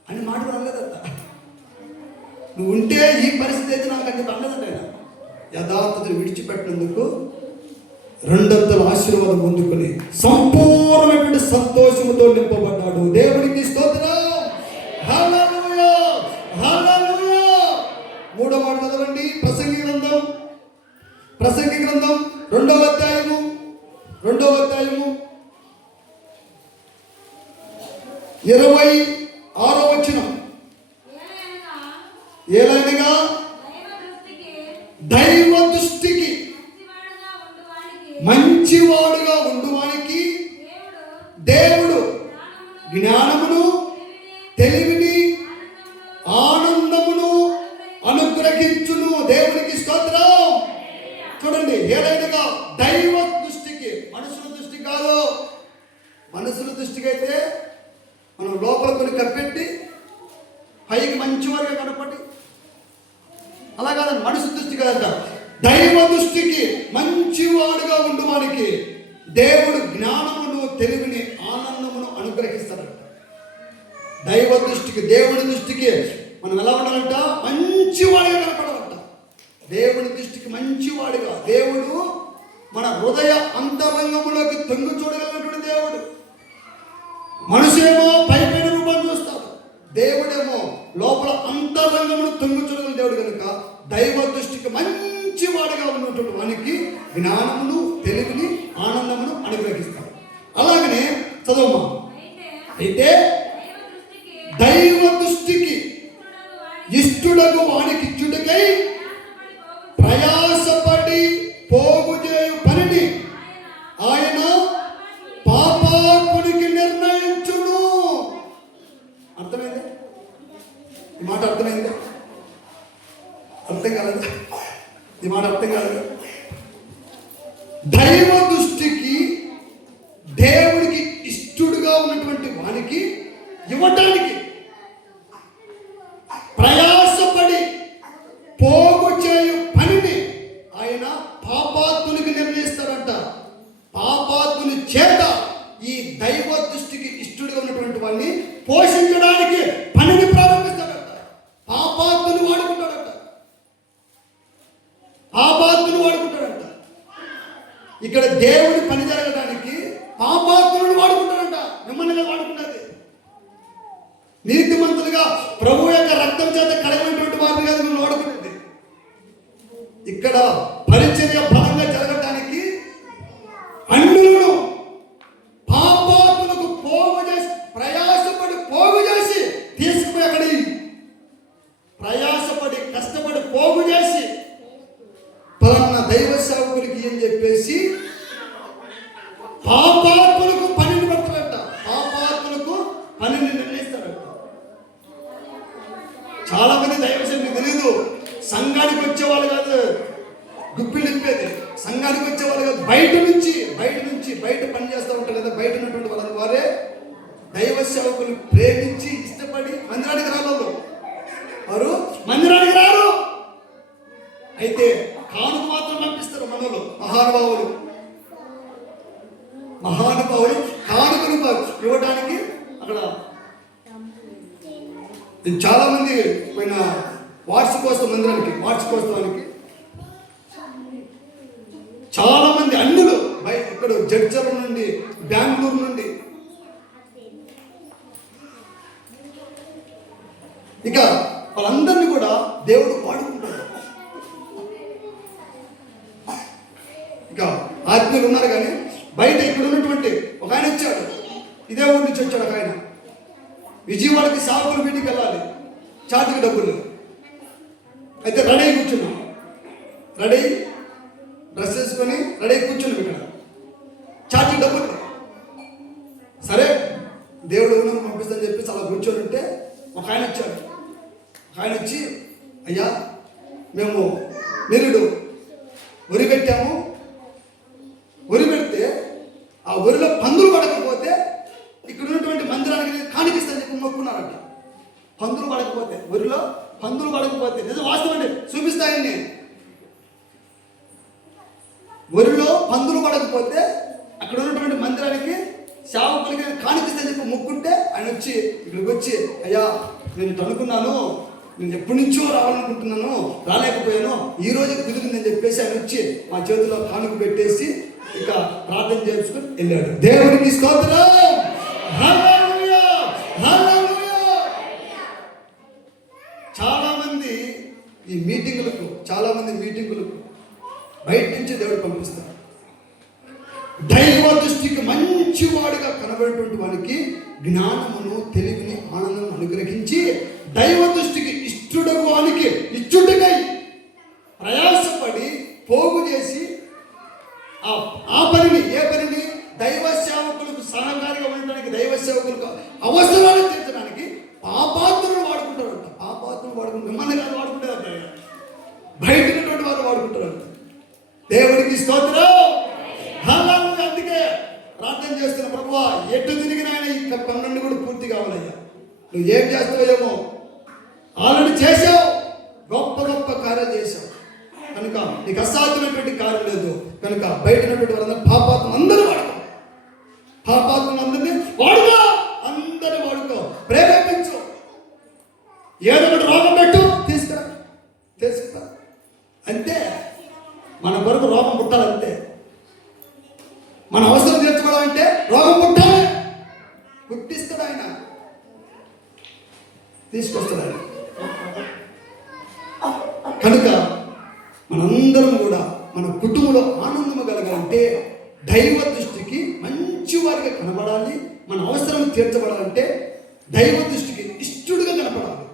అని మాట అనలేదంట. నువ్వు ఉంటే ఈ పరిస్థితి అయితే నాకు అంటే అనలేదంట. ఆయన యథార్థతలు విడిచిపెట్టినందుకు 200 ఆశీర్వాదం పొందుకొని సంపూర్ణమైనటువంటి సంతోషంతో నింపబడ్డాడు. దేవునికి స్తోత్రం. హల్లెలూయా, హల్లెలూయా. 3వ మాట చదవండి. ప్రసంగి గ్రంథం 2వ అధ్యాయము 26వ వచనం. ఏలైనగా దైవ దృష్టికి మంచివాడుగా ఉండువానికి దేవుడు జ్ఞానమును, తెలివిని, ఆనందమును అనుగ్రహించును. దేవునికి స్తోత్రం. చూడండి, ఏదైనా దైవ దృష్టికి, మనుషుల దృష్టి కాదు. మనుషుల దృష్టికి అయితే మనం లోపల కొన్ని కప్పెట్టి పైకి మంచివారుగా కనపడి అలా కాదండి. మనుషుల దృష్టి కాదంట. దైవ దృష్టికి మంచివాడుగా ఉండువానికి దేవుడు జ్ఞానమును, తెలివిని, ఆనందమును అనుగ్రహిస్తాడంట. దైవ దృష్టికి, దేవుడి దృష్టికి మనం ఎలా ఉండాలంట? మంచివాడు దేవుని దృష్టికి మంచివాడిగా, దేవుడు మన హృదయ అంతరంగంలోకి తొంగి చూడగలిగినటువంటి దేవుడు. మనుషేమో పైపైన రూపం చూస్తాడు, దేవుడేమో లోపల అంతరంగమును తొంగి చూడగలిగిన దేవుడు కనుక దైవ దృష్టికి మంచివాడిగా ఉన్నటువంటి వానికి జ్ఞానమును, తెలివిని, ఆనందమును అనుగ్రహిస్తాడు. అలాగనే చదవమ్మా. అయితే దైవ దృష్టికి ఇష్టుడగు వానికి ఇచ్చుటకై ప్రయాసపడి పోగు చేయు పనిని ఆయన పాపాత్మునికి నిర్ణయించును. అర్థమైందా? ఈ మాట అర్థమైందా? అర్థం కాలేదు? ఈ మాట అర్థం కాలేదు? దైవ దృష్టికి దేవుడికి ఇష్టుడుగా ఉన్నటువంటి వానికి ఇవ్వటానికి ప్రయాసపడి పోగు చేయు పనిని ఆయన పాపాత్మునికి నిర్ణయిస్తారంట. పాపాత్ముని చేత ఈ దైవ దృష్టికి ఇష్టుడిగా ఉన్నటువంటి వాడిని పోషించడానికి పనిని ప్రారంభిస్తాడంట. పాపాత్ముని వాడుకుంటాడంట. పాపాత్ముని వాడుకుంటాడంట. ఇక్కడ దేవుడి పని జరగడానికి పాపాత్ములను వాడుకుంటాడంట. మిమ్మల్ని వాడుకున్నది నీతిమంతులుగా ప్రభు యొక్క రక్తం చేత కడగినటువంటి వారిని కాదు మిమ్మల్ని వాడుకునేది. ఇక్కడ పరిచర్య బలంగా జరగడానికి అన్యులను పాపాత్ములకు పోగు చేసి ప్రయాసపడి పోగు చేసి తీసుకుపోయి అక్కడి ప్రయాసపడి కష్టపడి పోగు చేసి పలానా దైవ సేవకులకి అని చెప్పేసి పాపాత్ములకు పనిని పెడతాడట. పాపాత్ములకు పనిని నిర్ణయిస్తాడట. చాలా మంది దైవ సేవకులకు తెలియదు. సంఘానికి వచ్చేవాళ్ళు కాదు గుప్పిలు నింపేది, సంఘానికి వచ్చేవాళ్ళు కాదు, బయట నుంచి బయట పని చేస్తూ ఉంటారు కదా, బయట ఉన్నటువంటి వాళ్ళ వారే దైవ సేవకులు ప్రేమించి ఇష్టపడి మందిరానికి రాలేదు. వారు మందిరానికి రారు. అయితే కానుక మాత్రం పంపిస్తారు. మనలో మహానుభావులు కానుకలు ఇవ్వడానికి అక్కడ చాలా మంది పోయిన వార్షికోత్సవ మందిరానికి వార్షికోత్సవానికి చాలా మంది అన్యులు ఇక్కడ జడ్చర్ల నుండి, బెంగళూరు నుండి, ఇక వాళ్ళందరినీ కూడా దేవుడు వాడుకుంటాడు. ఇక ఆత్మీయులు ఉన్నారు కానీ బయట ఇక్కడ ఉన్నటువంటి ఒక ఆయన వచ్చాడు. ఇదే ఊరి నుంచి వచ్చాడు ఒక ఆయన. విజయవాడకి సాగులు వీటికి వెళ్ళాలి, చాటుకి డబ్బులు. అయితే రెడీ కూర్చున్నాం. రెడీ డ్రెస్ వేసుకొని రెడీ కూర్చున్నాం ఇక్కడ. చాటుకి డబ్బులు. సరే దేవుడు ఎవరు పంపిస్తానని చెప్పేసి అలా కూర్చొని ఉంటే ఒక ఆయన వచ్చాడు. ఒక ఆయన వచ్చి, అయ్యా మేము నిరుడు వరి పెట్టాము, వరి పెడితే ఆ వరిలో పందులు పడకపోతే ఇక్కడ ఉన్నటువంటి మందిరానికి కానిపిస్తాను చెప్పి మొక్కున్నారంట. పందులు పడకపోతే, వరిలో పందులు పడకపోతే, నిజం వాస్తవం అండి, చూపిస్తాయండి. వరిలో పందులు పడకపోతే అక్కడ ఉన్నటువంటి మందిరానికి సేవకులకి కానిపిస్తాను చెప్పి మొక్కుంటే ఆయన వచ్చి ఇక్కడికి వచ్చి, అయ్యా నేను అనుకున్నాను, నేను ఎప్పటి నుంచో రావాలనుకుంటున్నాను, రాలేకపోయాను, ఈ రోజు కుదిరిందని చెప్పేసి ఆయన వచ్చి మా చేతిలో కానుక పెట్టేసి ఇక ప్రార్థన చేసుకుని వెళ్ళాడు. దేవుడికి స్తోత్రం. హల్లెలూయా, హల్లెలూయా. చాలా మంది మీటింగులకు బయట నుంచి దేవుడు పంపిస్తారు. దైవ దృష్టికి మంచివాడుగా కనబడేటువంటి వానికి జ్ఞానమును, తెలివిని, ఆనందం అనుగ్రహించి దైవ దృష్టికి ఇష్టుడగు వానికి ఇచ్చుటకై ప్రయాసపడి పోగు చేసి ఆ పనిని, ఏ పనిని, దైవ సేవకులకు సహకారిగా ఉండడానికి, దైవ సేవకులకు అవసరాలు తీర్చడానికి పాపాత్రులు వాడుకుంటారంట. పాపాత్రులు వాడుకుంటారు. మిమ్మల్ని కాదు వాడుకుంటారంట, బయట ఉన్నటువంటి వారు వాడుకుంటారంట. దేవుడికి స్తోత్రం. అందుకే ప్రార్థన చేస్తున్న, ప్రభువా ఎటు తిరిగిన ఆయన ఈ 12 కూడా పూర్తి కావాలయ్యా. నువ్వు ఏం చేస్తావేమో, ఆల్రెడీ చేసావు, గొప్ప గొప్ప కార్యాలు చేశావు కనుక నీకు అసాధ్యమైనటువంటి కార్యం లేదు కనుక బయట ఉన్నటువంటి వాళ్ళందరూ పాపాత్మ అందరూ వాడుకో, పాపాత్మను అందరినీ వాడుకో, అందరినీ వాడుకో, ప్రేరేపించు. ఏదో ఒకటి రోగం పెట్టు, తీసుకురా. అంతే. మన కొరకు రోగం పుట్టాలంతే. మన అవసరం తీర్చుకోవాలంటే రోగం పుట్టాలి. పుట్టిస్తాడు ఆయన, తీసుకొస్తాడు ఆయన. కనుక మనందరం కూడా మన కుటుంబంలో ఆనందం కలగాలంటే దైవ దృష్టికి మంచివారిగా కనబడాలి. మన అవసరం తీర్చబడాలంటే దైవ దృష్టికి ఇష్టడుగా కనపడాలి.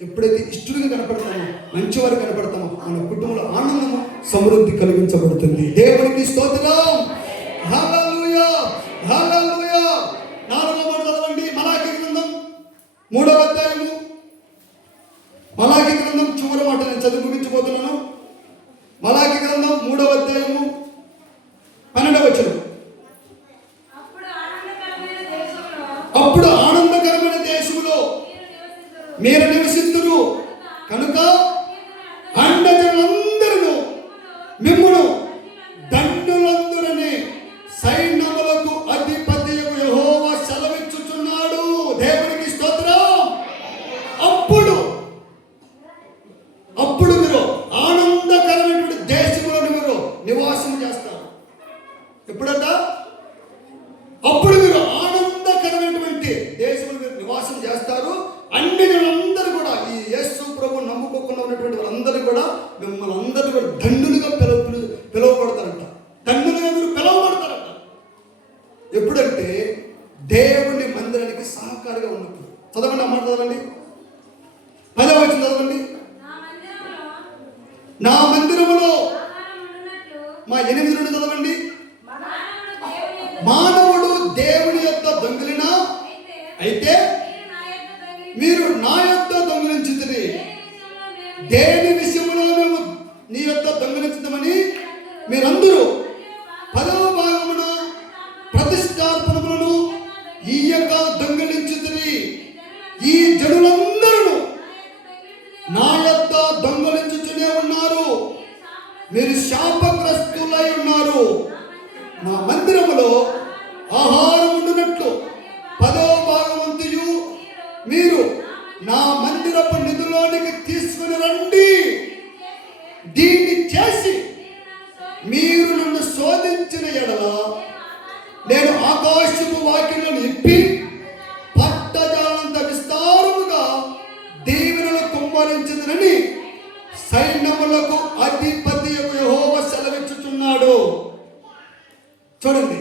ఎప్పుడైతే ఇష్టడుగా కనపడతామో, మంచివారు కనపడతామో, మన కుటుంబంలో ఆనందము సమృద్ధి కలిగించబడుతుంది. దేవునికి స్తోత్రం. హల్లెలూయా, హల్లెలూయా. 4వ మాట చదవండి. మలాకి గ్రంథం 3వ అధ్యాయము. మలాకి గ్రంథం చివరి మాట నేను చదువు ముగించబోతున్నాను. మలాకి గ్రంథం 3వ అధ్యాయము 12వ వచనం. అప్పుడు ఆనందకరమైన దేశంలో మీరు నివసిస్తురు కనుక అండజనులందరూ మిమ్మును దండులందరని సైన్యములకు అధిపతియగు యెహోవా సెలవిచ్చుచున్నాడు. దేవునికి స్తోత్రం. అప్పుడు మీరు ఆనందకరమైనటువంటి దేశంలో మీరు నివాసం చేస్తారు. ఎప్పుడట? అప్పుడు మీరు ఆనందకరమైనటువంటి దేశంలో మీరు నివాసం చేస్తారు. అన్ని జనులందరూ కూడా ఈ యేసు ప్రభు నమ్ముకోకుండా ఉన్నటువంటి వాళ్ళందరూ కూడా మిమ్మల్ని అందరూ కూడా దండులుగా పిలువబడతారంట. దండులుగా మీరు పిలువబడతారంట. ఎప్పుడంటే దేవుని మందిరానికి సహకారిగా ఉన్నప్పుడు. చదవండి, అమ్మాట చదవండి. 10వ వచనం చదవండి. నా మందిరములో మా 8 నుండి చదవండి. మానవుడు దేవుని యొక్క దొంగిలినా అయితే మీరు నా యొక్క దొంగిలించుతుంది. దేని విషయంలో మేము నీ యొక్క దొంగిలించుతామని మీరందరూ 10వ భాగమున ప్రతిష్టార్పణములను ఈ యొక్క దొంగిలించుతుంది. ఈ జనులందరూ నా యొక్క దొంగిలించుతూనే ఉన్నారు. మీరు శాపగ్రస్తులై ఉన్నారు. నా మందిరములో ఆహారం ఉండునట్లు 10వ భాగమంతయు మీరు నా మందిరపు నిధులోనికి తీసుకుని రండి. దీన్ని చేసి మీరు నన్ను శోధించిన ఎడల నేను ఆకాశపు వాకిళ్లను ఇప్పి పట్టజాలంత విస్తారముగా దీవెనలు కుమ్మరించుదనని సైన్యములకు అధిపతి యెహోవా సెలవిచ్చుచున్నాడు. చూడండి,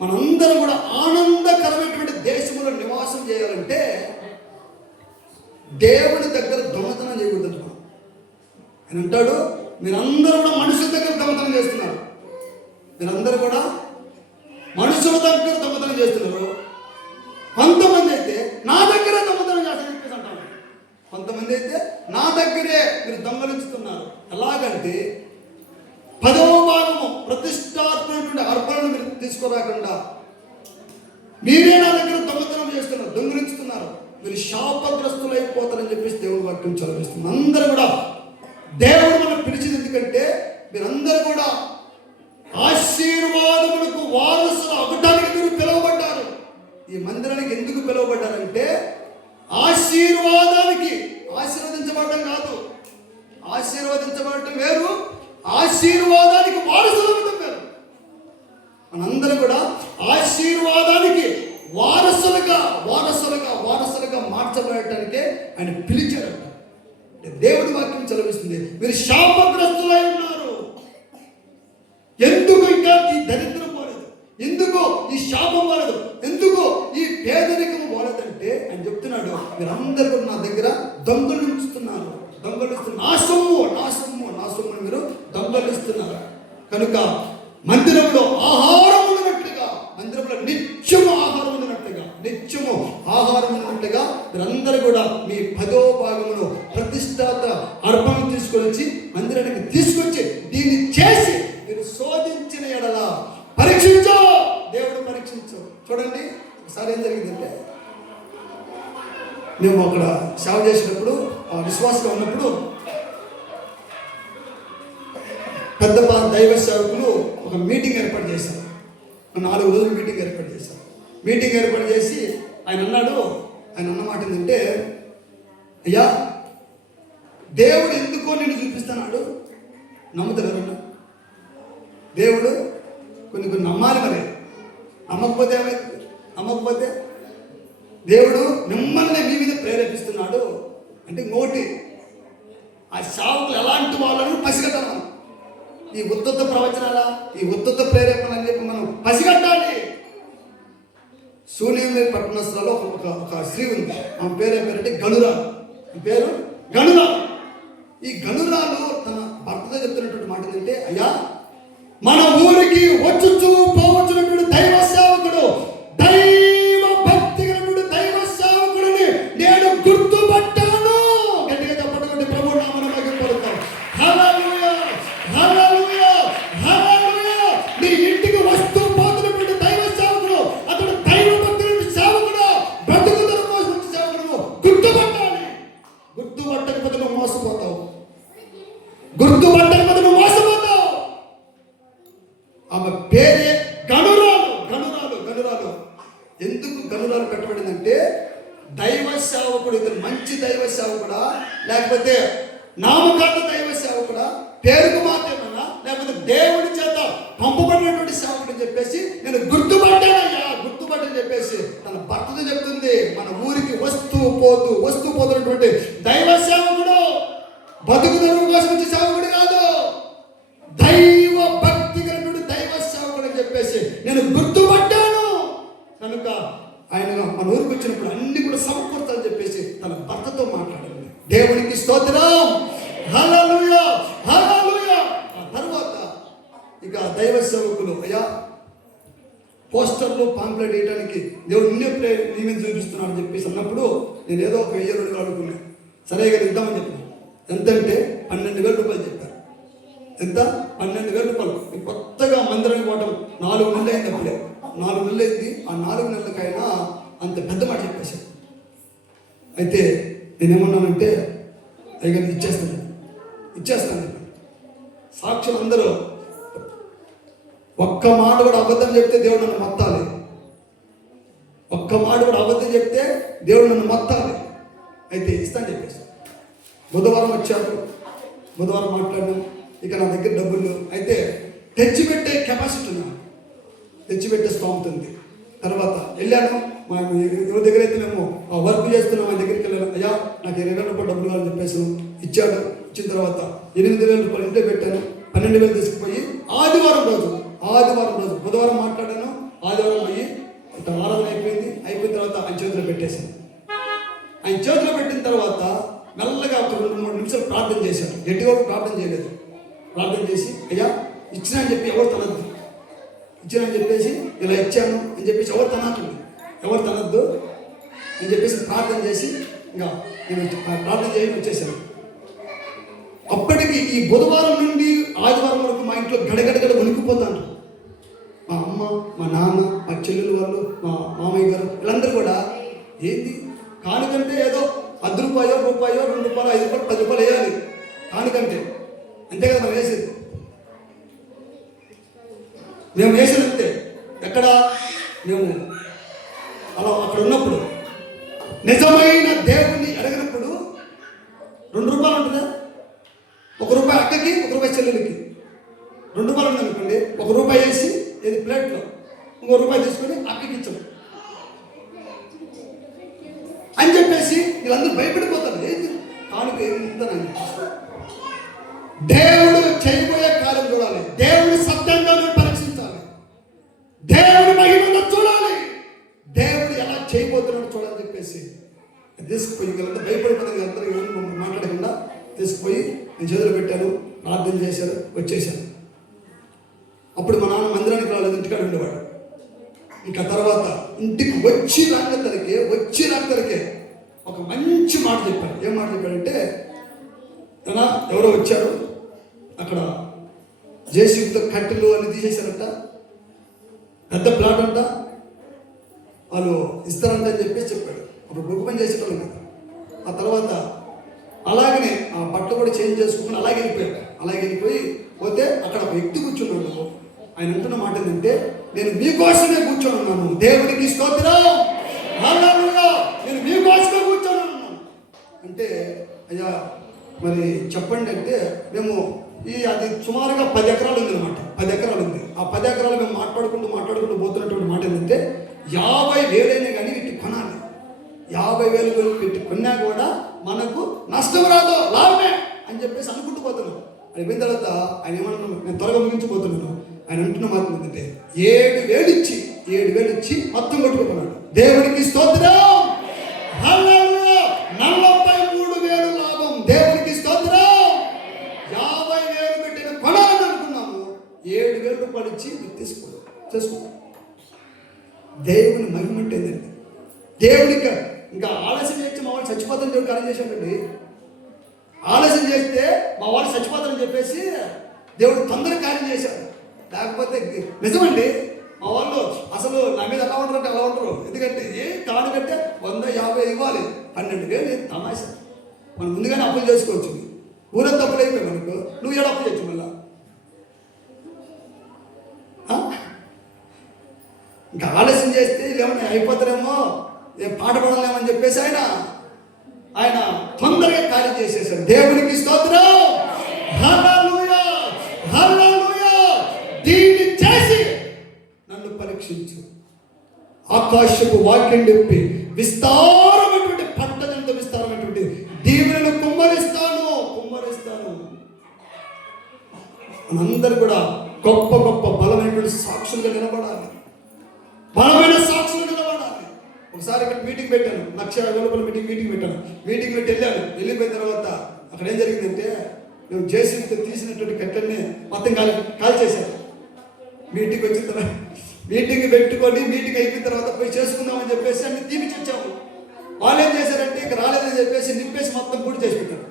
మనందరం కూడా ఆనందకరమైనటువంటి దేశంలో నివాసం చేయాలంటే దేవుడి దగ్గర దొంగతనం చేయకూడదు. ఆయన అంటాడు, మీరందరూ కూడా మనుషుల దగ్గర దొంగతనం చేస్తున్నారు. మీరందరూ కూడా మనుషుల దగ్గర దొంగతనం చేస్తున్నారు. కొంతమంది అయితే నా దగ్గరే దొంగతనం చేస్తారని చెప్పేసి అంటారు. కొంతమంది అయితే నా దగ్గరే మీరు దొంగలించుతున్నారు. ఎలాగంటే 10వ భాగము ప్రతిష్టాత్మకమైన అర్పణను మీరు తీసుకురాకుండా మీరే నా దగ్గర దొంగతనం చేస్తున్నారు, దొంగిలించుతున్నారు. మీరు శాపగ్రస్తులు అయిపోతారని చెప్పేసి దేవుడు వాక్యం చదివిస్తుంది. అందరూ కూడా దేవుడు మనం పిలిచింది ఎందుకంటే మీరందరూ కూడా ఆశీర్వాదములకు వారసులు అవ్వడానికి మీరు పిలువబడ్డారు. ఈ మందిరానికి ఎందుకు పిలువబడ్డారంటే ఆశీర్వాదానికి, ఆశీర్వదించబడటం కాదు. ఆశీర్వదించబడటం వేరు, ఆశీర్వాదానికి వారసులు అవ్వడం వేరు. మనందరం కూడా ఆశీర్వాదానికి వారసులుగా మార్చబడటానికే ఆయన పిలిచారంట. దేవుడి వాక్యం చదివిస్తుంది. మీరు శాపగ్రస్తులై ఉన్నారు. ఎందుకు ఇంకా ఈ దరిద్రం పోలేదు, ఎందుకు ఈ శాపం పోలేదు, ఎందుకు ఈ పేదరికం పోలేదంటే ఆయన చెప్తున్నాడు, మీరందరూ నా దగ్గర దొంగలిస్తున్నారు. నా సొమ్ము మీరు దొంగలిస్తున్నారు. కనుక మందిరంలో ఆహారం ఉన్నట్లుగా, మందిరంలో నిత్యము ఆహారం ఉన్నట్లుగా మీరందరూ కూడా మీ 10వ భాగములో ప్రతిష్టాత అర్పణ తీసుకొని వచ్చి మందిరానికి తీసుకొచ్చి దీన్ని చేసి మీరు శోధించిన ఎడల పరీక్షించు, దేవుడు పరీక్షించు. చూడండి, ఒకసారి ఏం జరిగిందంటే మేము అక్కడ సేవ చేసినప్పుడు, విశ్వాసంగా ఉన్నప్పుడు పెద్ద దైవ సేవకులు ఒక మీటింగ్ ఏర్పాటు చేశారు. 4 రోజులు మీటింగ్ ఏర్పాటు చేశారు. మీటింగ్ ఏర్పాటు చేసి ఆయన అన్న మాట ఏంటంటే, అయ్యా దేవుడు ఎందుకో నేను చూపిస్తున్నాడు. నమ్ముతారు? దేవుడు కొన్ని నమ్మాలి. మరి నమ్మకపోతే దేవుడు మిమ్మల్ని మీ మీద ప్రేరేపిస్తున్నాడు అంటే ఇంకోటి, ఆ సేవకులు ఎలాంటి వాళ్ళను పసిగట్టాలి. ఈ ఉత్తత్త ప్రవచనాల, ఈ ఉత్తత్త ప్రేరేపణ అని చెప్పి మనం పసిగట్టాలి. సూర్యుని పట్టణస్థలలో ఒక స్త్రీ ఉంది. ఆమె పేరేంటే గనురాలు. ఈ పేరు గనురాలు. ఈ గనురాలు తన భర్తతో చెప్తున్నటువంటి మాట ఏంటంటే, అయ్యా మన ఊరికి వచ్చుచూ పోవచ్చున్నటువంటి దైవ సేవకుడు, దైవ భక్తి కలిగినటువంటి దైవ సేవకుడిని నేను గుర్తుపట్టాను. గట్టిగా చెప్పండి, ప్రభు నామమున మహిమపడతాం. హల్లెలూయా, హల్లెలూయా, హల్లెలూయా. నీ ఇంటికి వస్తూ పోతున్నటువంటి దైవ సేవకుడు, అతడు దైవ భక్తి సేవకుడు, బ్రతుకుదల కోసం సేవకుడు గుర్తుపట్టాలి. గుర్తుపట్టకపోతే నువ్వు మోసపోతావు. గుర్తుపట్టకపోతే నువ్వు మోసపోతావు. ఆమె పేరే గనురాలు. గనురాలు గనురాలు ఎందుకు గనురాలు పెట్టబడిందంటే, దైవ సేవకుడు ఇతను మంచి దైవ సేవకుడా, లేకపోతే నామకార్థ దైవ సేవకుడా, పేరుకు మాత్రమేనా, లేకపోతే దేవుడి చేత పంపబడినటువంటి సేవకుడు అని చెప్పేసి నేను గుర్తుపట్టానయ్యా, గుర్తుపట్టని చెప్పేసి తన భర్తతో చెప్తుంది. మన ఊరికి వస్తూ పోతున్నటువంటి దైవ సేవకుడు, బతుకు తెరువు కోసం వచ్చే సేవకుడు కాదు, దైవ భక్తి కలిగినటువంటి దైవ సేవకుడు అని చెప్పేసి నేను గుర్తుపట్టాను. కనుక ఆయన మన ఊరికి వచ్చినప్పుడు అన్ని కూడా సమకూర్చాలని చెప్పేసి తన భర్తతో మాట్లాడాలి. దేవునికి స్తోత్రం. హల్లెలూయా, హల్లెలూయా. ఆ తర్వాత ఇక దైవ సేవకులు, అయ్యా పోస్టర్లు పాంప్లెట్ వేయడానికి దేవుడు నీ మీద చూపిస్తున్నాడు అని చెప్పేసి అన్నప్పుడు నేను ఏదో ఒక 1000 రూపాయలు అడుగుతున్నాను. సరేగా ఇద్దామని చెప్పాను. ఎంతంటే 12,000 రూపాయలు చెప్పారు. ఎంత? 12,000 రూపాయలు. కొత్తగా మందిరానికి పోవటం 4 నెలలు అయింది. అప్పుడే 4 నెలలు అయింది. ఆ 4 నెలలకైనా అంత పెద్ద మాట చెప్పేశాను. అయితే నేనేమన్నానంటే, అయ్యా ఇచ్చేస్తాను. సాక్షులు అందరూ ఒక్క మాట కూడా అబద్ధం చెప్తే దేవుడు నన్ను మొత్తాలి. ఒక్క మాట కూడా అబద్ధం చెప్తే దేవుడు నన్ను మొత్తాలి. అయితే ఇస్తాను చెప్పేసి బుధవారం వచ్చారు. బుధవారం మాట్లాడినాం. ఇక నా దగ్గర డబ్బులు అయితే తెచ్చిపెట్టే కెపాసిటీ ఉన్నాను, తెచ్చిపెట్టే స్తోమత ఉంది. తర్వాత వెళ్ళాను. మా ఎవరి దగ్గర అయితే మేము వర్క్ చేస్తున్నాం ఆయన దగ్గరికి వెళ్ళాను. అయ్యా నాకు 20,000 రూపాయలు డబ్బులు కావాలని చెప్పేసాను. ఇచ్చాడు. ఇచ్చిన తర్వాత 8,000 రూపాయలు ఇంట్లో పెట్టాను. 12,000 తీసుకుపోయి ఆదివారం రోజు బుధవారం మాట్లాడాను. ఆదివారం పోయి ఆరాధన అయిపోయిన తర్వాత ఆయన చేతిలో పెట్టేశాను. ఆయన చేతిలో పెట్టిన తర్వాత మెల్లగా ఒక 2-3 నిమిషాలు ప్రార్థన చేశాను. గట్టిగా ప్రార్థన చేయలేదు. ప్రార్థన చేసి, అయ్యా ఇచ్చినా అని చెప్పి ఎవరు తనద్దు, ఇచ్చినని చెప్పేసి ఇలా ఇచ్చాను అని చెప్పేసి ఎవరు తనద్దు అని చెప్పేసి ప్రార్థన చేసి ఇంకా నేను ప్రార్థన చేయడం వచ్చేసాను. అప్పటికి ఈ బుధవారం నుండి ఆదివారం వరకు మా ఇంట్లో గడగడగడ వణికిపోతాను. మా అమ్మ, మా నాన్న, మా చెల్లెలు వాళ్ళు, మా మామయ్య గారు వీళ్ళందరూ కూడా ఏంది కానుకంటే ఏదో 10 రూపాయో, రూపాయో, 2 రూపాయలు, 5 రూపాయలు, 10 రూపాయలు వేయాలి కానుకంటే. అంతే కదా మనం వేసేది. మేము వేసేది అంతే. ఎక్కడ మేము అలా అక్కడ ఉన్నప్పుడు నిజమైన దేవుణ్ణి అడిగినప్పుడు 2 రూపాయలు ఉంటుందా? 1 రూపాయి అక్కకి, 1 రూపాయి చెల్లెలకి. 2 రూపాయలు ఉందనుకోండి, 1 రూపాయి వేసి ఇది ప్లేట్లో 1 రూపాయి తీసుకొని అక్కకి ఇచ్చాము అని చెప్పేసి వీళ్ళందరూ భయపడిపోతారు. ఏంటి కానుక ఏంటని. దేవుడు చేయబోయే కార్యం చూడాలి. దేవుడి సత్యంగా పరీక్షించాలి. దేవుడి మహిమను చూడాలి. దేవుడు ఎలా చేయబోతున్నాడు చూడాలని చెప్పేసి తీసుకుపోయి వీళ్ళంతా భయపడిపోతారు. అందరూ ఎవరు మాట్లాడకుండా తీసుకుపోయి నేను చేతులు పెట్టాను. ప్రార్థన చేశారు, వచ్చేసాను. అప్పుడు మా నాన్న మందిరానికి రాలేదు, ఇంటికాడ ఉండేవాడు. ఇంకా తర్వాత ఇంటికి వచ్చి రాకతలకే ఒక మంచి మాట చెప్పాడు. ఏం మాట చెప్పాడంటే, ఎవరో వచ్చారు, అక్కడ జేసీబీతో కట్టెలు అన్ని తీసేశారంట, పెద్ద ప్లాట్ అంట, వాళ్ళు ఇస్తారంట అని చెప్పేసి చెప్పాడు. అప్పుడు బొగ్గు పని చేసేటోళ్ళు కదా. ఆ తర్వాత అలాగనే ఆ బట్టలు కూడా చేంజ్ చేసుకుని అలాగే వెళ్ళిపోయి పోతే అక్కడ ఒక వ్యక్తి కూర్చున్నాడు. ఆయన అంటున్న మాట ఏంటంటే, నేను మీకోసమే కూర్చొని ఉన్నాను. దేవుడికి స్తోత్రం, హల్లెలూయా. నేను మీకోసమే కూర్చొని ఉన్నాను అంటే, అయ్యా మరి చెప్పండి అంటే మేము అది సుమారుగా 10 ఎకరాలు ఉంది అనమాట. 10 ఎకరాలు ఉంది. ఆ 10 ఎకరాలు మేము మాట్లాడుకుంటూ పోతున్నటువంటి మాట ఏంటంటే 50,000 కానీ వీటి కొనాలి. 50,000 పెట్టి కొన్నా కూడా మనకు నష్టం రాదు, లాభమే అని చెప్పేసి అనుకుంటూ పోతున్నాం. అయిపోయిన తర్వాత ఆయన ఏమన్నా, నేను త్వరగా ముగించిపోతున్నాను. ఆయన అంటున్న మాట ఏంటంటే 7,000 ఇచ్చి మొత్తం కొట్టుకున్నాడు. దేవుడికి స్తోత్రం. హల్లెలూయా. 43,000 లాభం. దేవుడికి స్తోత్రం. 50,000 పెట్టిన కొనాలని అనుకున్నాము. 7,000 రూపాయలు ఇచ్చి చేసుకో. దేవుని మహిమ అంటే ఏంటంటే, దేవుడికి ఇంకా ఆలస్యం చేసి మా వాళ్ళు చచ్చిపోతారని దేవుడు కార్యం చేశాడండి. ఆలస్యం చేస్తే మా వాళ్ళు చచ్చిపోతారని చెప్పేసి దేవుడు తొందరగా కార్యం చేశాడు. లేకపోతే నిజమండి, మా వాళ్ళు అసలు నా మీద ఎలా ఉంటారంటే అలా ఉంటారు. ఎందుకంటే కాడు కంటే 150 ఇవ్వాలి. 12,000 తమాషా. మనం ముందుగానే అప్పులు చేసుకోవచ్చు. ఊరంతా అప్పులు అయిపోయి మనకు, నువ్వు ఏడు అప్పులు చేయొచ్చు. మళ్ళా ఇంకా ఆలస్యం చేస్తే ఇదేమన్నా అయిపోతారేమో, పాట పడలేమని చెప్పేసి ఆయన తొందరగా కార్యం చేసేసాడు. దేవునికి స్తోత్రం. హల్లెలూయా. హల్లెలూయా. దీన్ని చేసి నన్ను పరీక్షించు, ఆకాశపు వాక్యం చెప్పి విస్తారమైనటువంటి పంటనంత విస్తారమైనటువంటి దీవెనను కుమ్మరిస్తాను. మనందరూ కూడా గొప్ప బలమైనటువంటి సాక్షులుగా నిలబడాలి. బలమైన సాక్షులు నిలబడాలి. ఒకసారి ఇక్కడ మీటింగ్ పెట్టాను, 1,50,000 మీటింగ్ పెట్టాను. మీటింగ్ పెట్టి వెళ్ళిపోయిన తర్వాత అక్కడ ఏం జరిగిందంటే, మేము జేసీబీతో తీసినటువంటి కట్టెల్ని మొత్తం కాల్ చేశారు. మీటింగ్ వచ్చిన తర్వాత మీటింగ్ పెట్టుకొని మీటింగ్ అయిపోయిన తర్వాత పోయి చేసుకుందామని చెప్పేసి అన్ని తీపిచ్చి వచ్చాము. వాళ్ళు ఏం చేశారంటే ఇక రాలేదని చెప్పేసి నింపేసి మొత్తం పూర్తి చేసి పెట్టారు.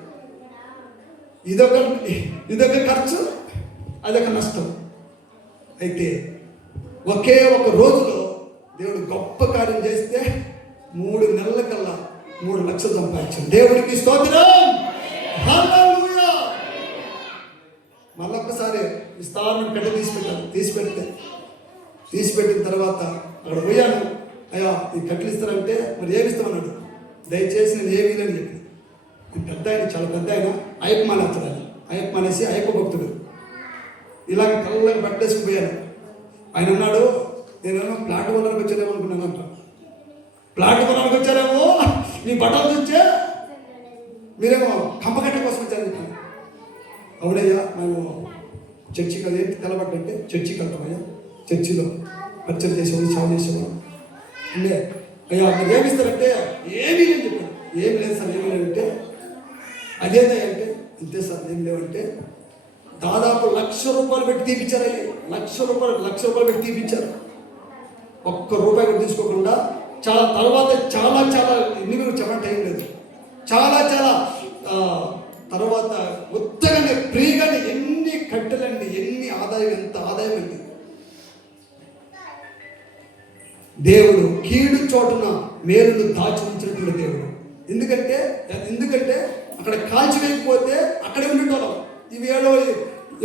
ఇదొక ఖర్చు, అదొక నష్టం. అయితే ఒకే ఒక రోజులో దేవుడు గొప్ప కార్యం చేస్తే 3 నెలల కల్లా 3 లక్షలు సంపాదించాడు. దేవుడికి స్తోత్రం. హల్లెలూయా. మళ్ళొక్కసారి విస్తారమైన కట్ట తీసిపెట్టిన తర్వాత అక్కడ పోయాను. అయ్యా ఈ కట్టెలు ఇస్తారంటే మరి ఏమి ఇస్తామన్నాడు. దయచేసి నేను ఏమీ అని చెప్పి, పెద్ద ఆయన, చాలా పెద్ద ఆయన, అయ్యప్ప మానేస్తాడు. అయ్యప్ప మానేసి అయ్యప్ప భక్తుడు ఇలాగ కళ్ళకి పట్టేసుకుపోయాను. ఆయన అన్నాడు, నేనేమో ప్లాట్ కొనడానికి వచ్చారేమో అనుకున్నాను అంట. ప్లాట్ కొనడానికి వచ్చారేమో, నీ బట్టలు చూస్తే మీరేమో కంపకట్ట కోసం వచ్చారని చెప్పాను. అవునయ్యా, మేము చర్చికి ఏంటి తెలబట్టంటే చర్చికి వెళ్తామయ్యా, చర్చిలో పచ్చడి చేసేవాళ్ళు, చావు చేసేవాళ్ళు అంటే, అయ్యా మీరు ఏమిస్తారంటే ఏమీ లేని చెప్పాను. ఏమి లేదు సార్, ఏమీ లేదంటే అదేంటంటే ఇంతే సార్, ఏం లేవంటే దాదాపు 1,00,000 రూపాయలు పెట్టి తీపిచ్చారు. 1,00,000 రూపాయలు పెట్టి తీపిచ్చారు. ఒక్క రూపాయి కూడా తీసుకోకుండా. తర్వాత చాలా ఎన్ని కూడా చెప్పడం టైం లేదు. చాలా తర్వాత ఉత్తగానే ఫ్రీగానే ఎన్ని కట్టెలండి, ఎన్ని ఆదాయం, ఎంత ఆదాయం అండి. దేవుడు కీడు చోటున మేలును దాచి ఉంచినటువంటి దేవుడు. ఎందుకంటే అక్కడ కాల్చివేయకపోతే అక్కడే ఉండేటోళ్ళం. ఇవి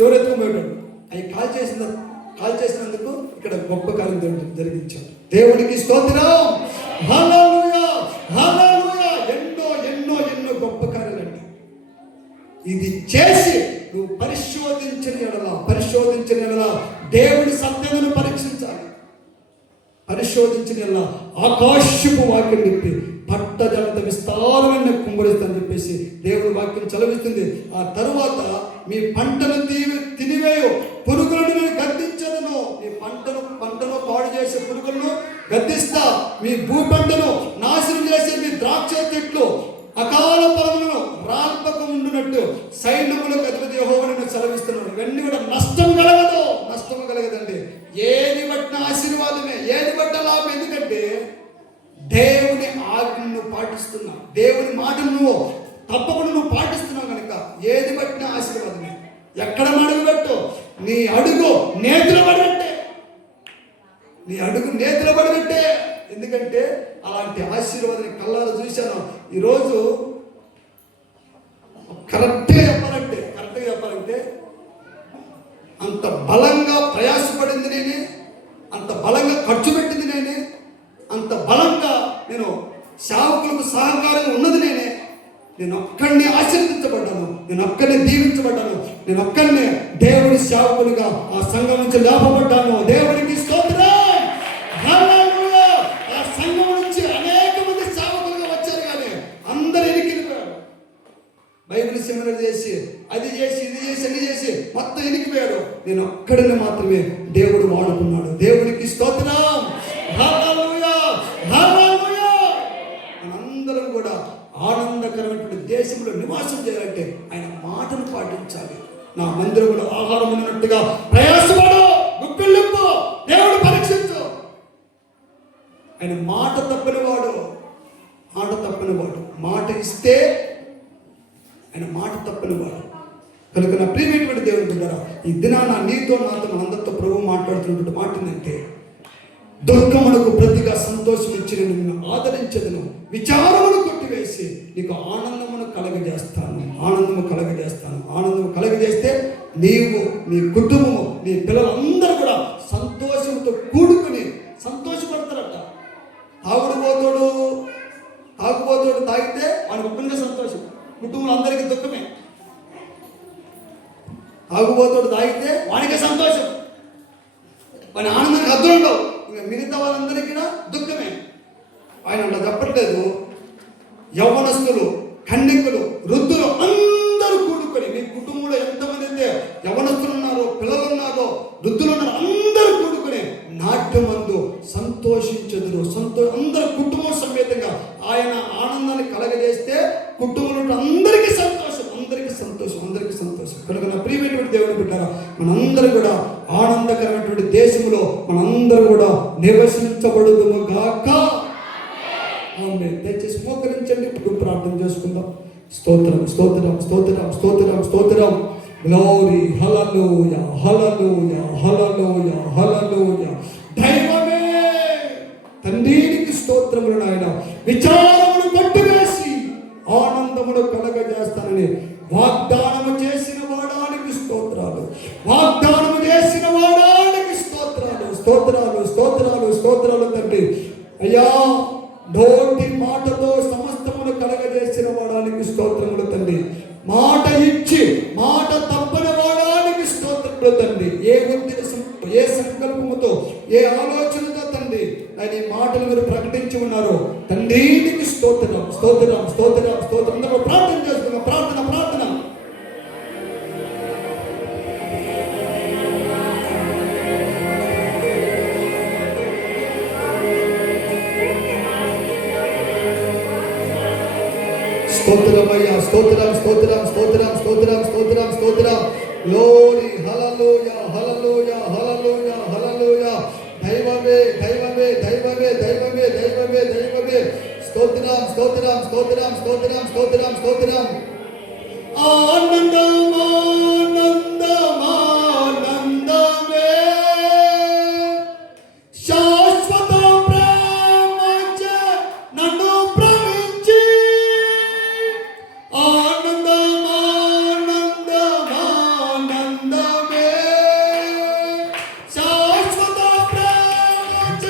ఎవరెత్తుకుపోయేటోళ్ళు. అవి కాల్ చేసినందుకు ఇక్కడ గొప్ప కార్యం జరిగించాడు. దేవుడికి స్తోత్రం. హల్లెలూయా. హల్లెలూయా. ఎన్నో గొప్ప కార్యాలండి. ఇది చేసి నువ్వు పరిశోధించిన ఎడల దేవుడి సత్యమును పరీక్షించాలి. పరిశోధించిన ఎడల ఆకాశపు వాక్యం చెప్పి పట్టజనంత విస్తారమైన కుమ్మరిస్తానని చెప్పేసి దేవుడి వాక్యం చలవిస్తుంది. ఆ తరువాత మీ పంటను తినివేయు పురుగులను నేను గద్దించదను. మీ పంటను పాడు చేసే పురుగులను గద్దిస్తా. మీ భూ పంటను నాశనం చేసే మీ ద్రాక్ష చెట్లు అకాల ఫలములను రాల్పక ఉండునట్టు సైన్యములకు అధిపతి యెహోవాను సెలవిస్తున్నాడు. ఇవన్నీ కూడా నష్టం కలగదండి. ఏది బట్టిన ఆశీర్వాదమే, ఏది బట్టిన లాభం. ఎందుకంటే దేవుని ఆజ్ఞను పాటిస్తున్నావు, దేవుని మాటను నువ్వు తప్పకుండా పాటిస్తున్నావు కనుక ఏది బట్టిన ఆశీర్వాదమే. ఎక్కడ అడుగు పెట్టు, నీ అడుగు నేతిలో పడినట్టే. ఎందుకంటే అలాంటి ఆశీర్వాదాన్ని కళ్ళారా చూశాను. ఈరోజు కరెక్ట్గా చెప్పాలంటే అంత బలంగా ప్రయాసపడింది నేనే, అంత బలంగా ఖర్చు పెట్టింది నేనే, అంత బలంగా నేను సేవకులకు సహకారంగా ఉన్నది నేనే. నేను ఒక్కడిని ఆశీర్వదించబడ్డాను. ఒక్కరిని దీవించబడ్డాను, నేను ఒక్కరిని దేవుని సేవకునిగా ఆ సంఘం నుంచి లేపబడ్డాను. దేవునికి స్తోత్రం. హల్లెలూయా. ఆ సంఘం నుంచి అనేక మంది సేవకులుగా వచ్చారు, కానీ అందరూ ఎనికిపోయారు. బైబిల్ సెమినార్ చేసి అది చేసి ఇది చేసి అన్ని చేసి మొత్తం ఎనికిపోయారు. నేను ఒక్కడిని మాత్రమే దేవుడు వాడుకున్నాడు. దేవునికి స్తోత్రం. హల్లెలూయా. హల్లెలూయా. మనందరం కూడా ఆనందకరమైనటువంటి దేశంలో నివాసం చేయాలంటే ఆయన మాటను పాటించాలి. నా మందిరంలో ఆహారం ఉన్నట్టుగా ప్రయాసపడు, గుప్పిల్లింపు, దేవుడు పరీక్షించు. ఆయన మాట తప్పనివాడు, మాట ఇస్తే ఆయన మాట తప్పనివాడు. కనుక నా ప్రియమైనటువంటి దేవుని బిడ్డలారా, ఈ దినాన నీతో నాతో మనందరితో ప్రభు మాట్లాడుతున్నటువంటి మాట ఏంటంటే, దుర్గమునకు ప్రతిగా సంతోషం ఇచ్చి నిన్ను ఆదరించదును, విచారమును కొట్టివేసి నీకు ఆనందమును కలగజేస్తాను. ఆనందము కలగజేస్తే నీవు, నీ కుటుంబము, నీ పిల్లలందరూ కూడా సంతోషంతో కూడుకుని సంతోషపడతారట. తాగుబోతోడు తాగితే వాడి కుటుంబ సంతోషం, కుటుంబంలో అందరికీ దుఃఖమే. తాగుబోతోడు తాగితే వాడికి సంతోషం, వాడి ఆనందానికి అర్థం ఉండవు. ఇంకా మిగతా వాళ్ళందరికీ దుఃఖమే. ఆయన అట్లా చెప్పట్లేదు. యవ్వనస్తులు, కన్యకులు, వృద్ధులు అందరూ కూడుకొని, మీ కుటుంబంలో ఎంతమంది అయితే యవ్వనస్తులు ఉన్నారో, పిల్లలు ఉన్నారో, వృద్ధులు ఉన్నారో, అందరూ కూడుకొని నాట్యమందు సంతోషించదురు. అందరూ కుటుంబం సమేతంగా ఆయన ఆనందాన్ని కలగజేస్తే కుటుంబంలో అందరికీ సంతోషం. కనుక నా ప్రియమైనటువంటి దేవుని బిడ్డలారా, మనందరం కూడా ఆనందకరమైనటువంటి దేశంలో మనందరం కూడా నివసించబడుదుము గాక. దయచేసి మోకరించండి. ఇప్పుడు ప్రార్థన చేసుకుందాం. స్తోత్రం. గ్లోరీ. హల్లెలూయా. దైవమే, తండ్రికి స్తోత్రములు నాయన. విచారమును కొట్టివేసి ఆనందమును కలగజేస్తానని వాగ్దానము చేసిన వాడానికి స్తోత్రాలు. తండ్రి అయ్యా, నోటి మాటతో సమస్తమును కలగజేసిన వాడానికి స్తోత్రములు తండ్రి. మాట ఇచ్చి మాట తప్పని వాడానికి స్తోత్రములు తండ్రి. ఏ ఉద్దేశం, ఏ సంకల్పముతో, ఏ ఆలోచనతో తండ్రి ఆయన ఈ మాటలు మీరు ప్రకటించి ఉన్నారు తండ్రి. నీకు స్తోత్రం. అందరూ ప్రార్థన చేస్తున్నాం. ప్రార్థన. స్తోత్రమయ్యా. స్తోత్రం. గ్లోరీ. హల్లెలూయా. దైవమే. స్తోత్రం. ఆనందమే శాశ్వత ప్రేమచ నన్ను ప్రేమించి. ఆనందమే శాశ్వత ప్రేమచ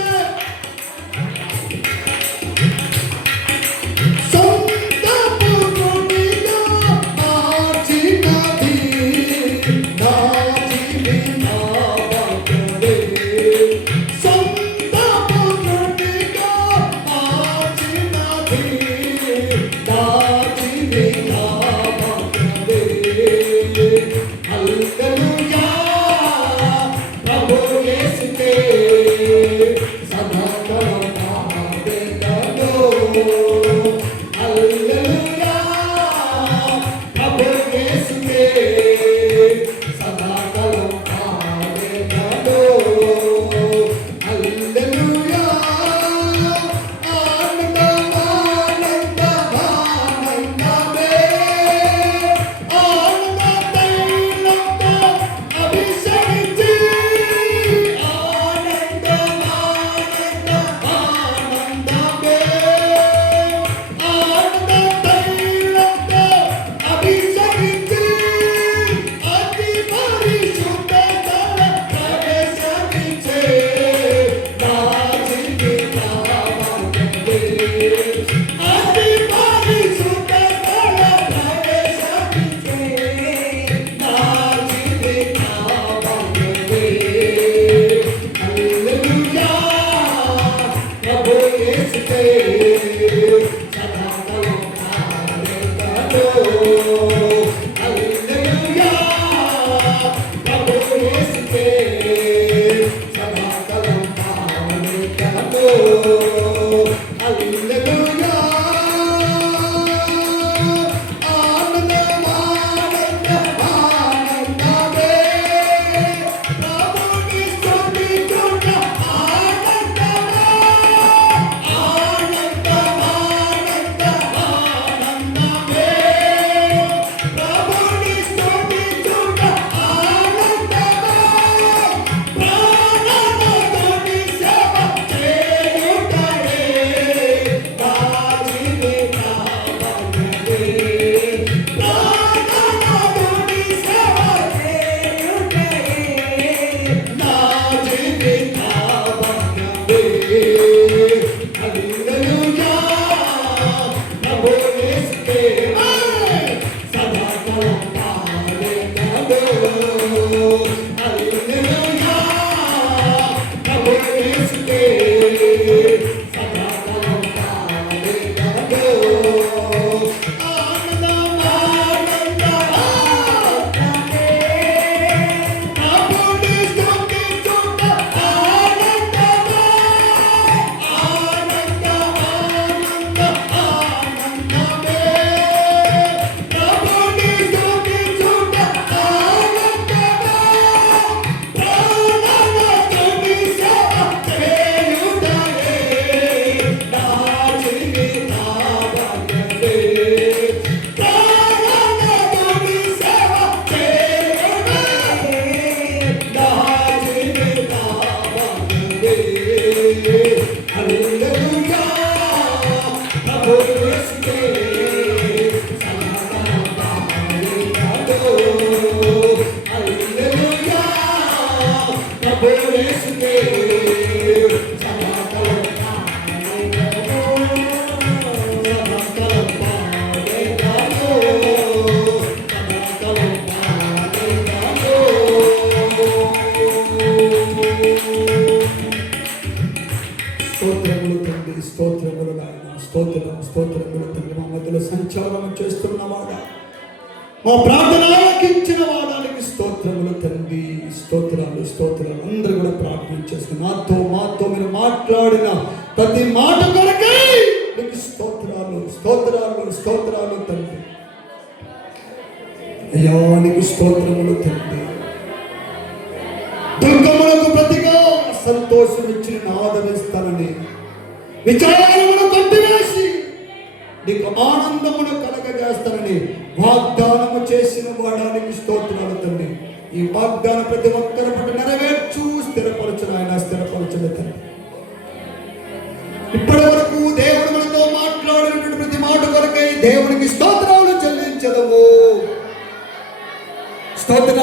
స్తోత్రములు నాయన, స్తోత్రములు తండ్రి. మా మధ్యలో సంచారం చేస్తున్నవాడా, మా ప్రార్థన ఆలకించిన వాడానికి స్తోత్రములు తండ్రి. స్తోత్రాలు. అందరూ కూడా ప్రార్థన చేసుకుని మాతో మీరు మాట్లాడిన ప్రతి మాట కొరకై నీకు స్తోత్రాలు తండ్రి. అయ్యా నీకు స్తోత్రములు తండ్రి. దుర్గములకు ప్రతిగా సంతోషం ఇచ్చి ఆదరిస్తానని, విచారమును కొట్టివేసి నీకు ఆనందమును కలగజేస్తానని వాగ్దానము చేసిన వాడానికి స్తోత్రాలు తండ్రి. ఈ వాగ్దానం ప్రతి ఒక్కరి పట్ల నెరవేర్చు, స్థిరపరచును ఆయన, స్థిరపరచును తండ్రి. ఇప్పటి వరకు దేవుడు మనతో మాట్లాడినటువంటి ప్రతి మాట కొరకై దేవునికి స్తోత్రాలు చెల్లించదము. స్తోత్రం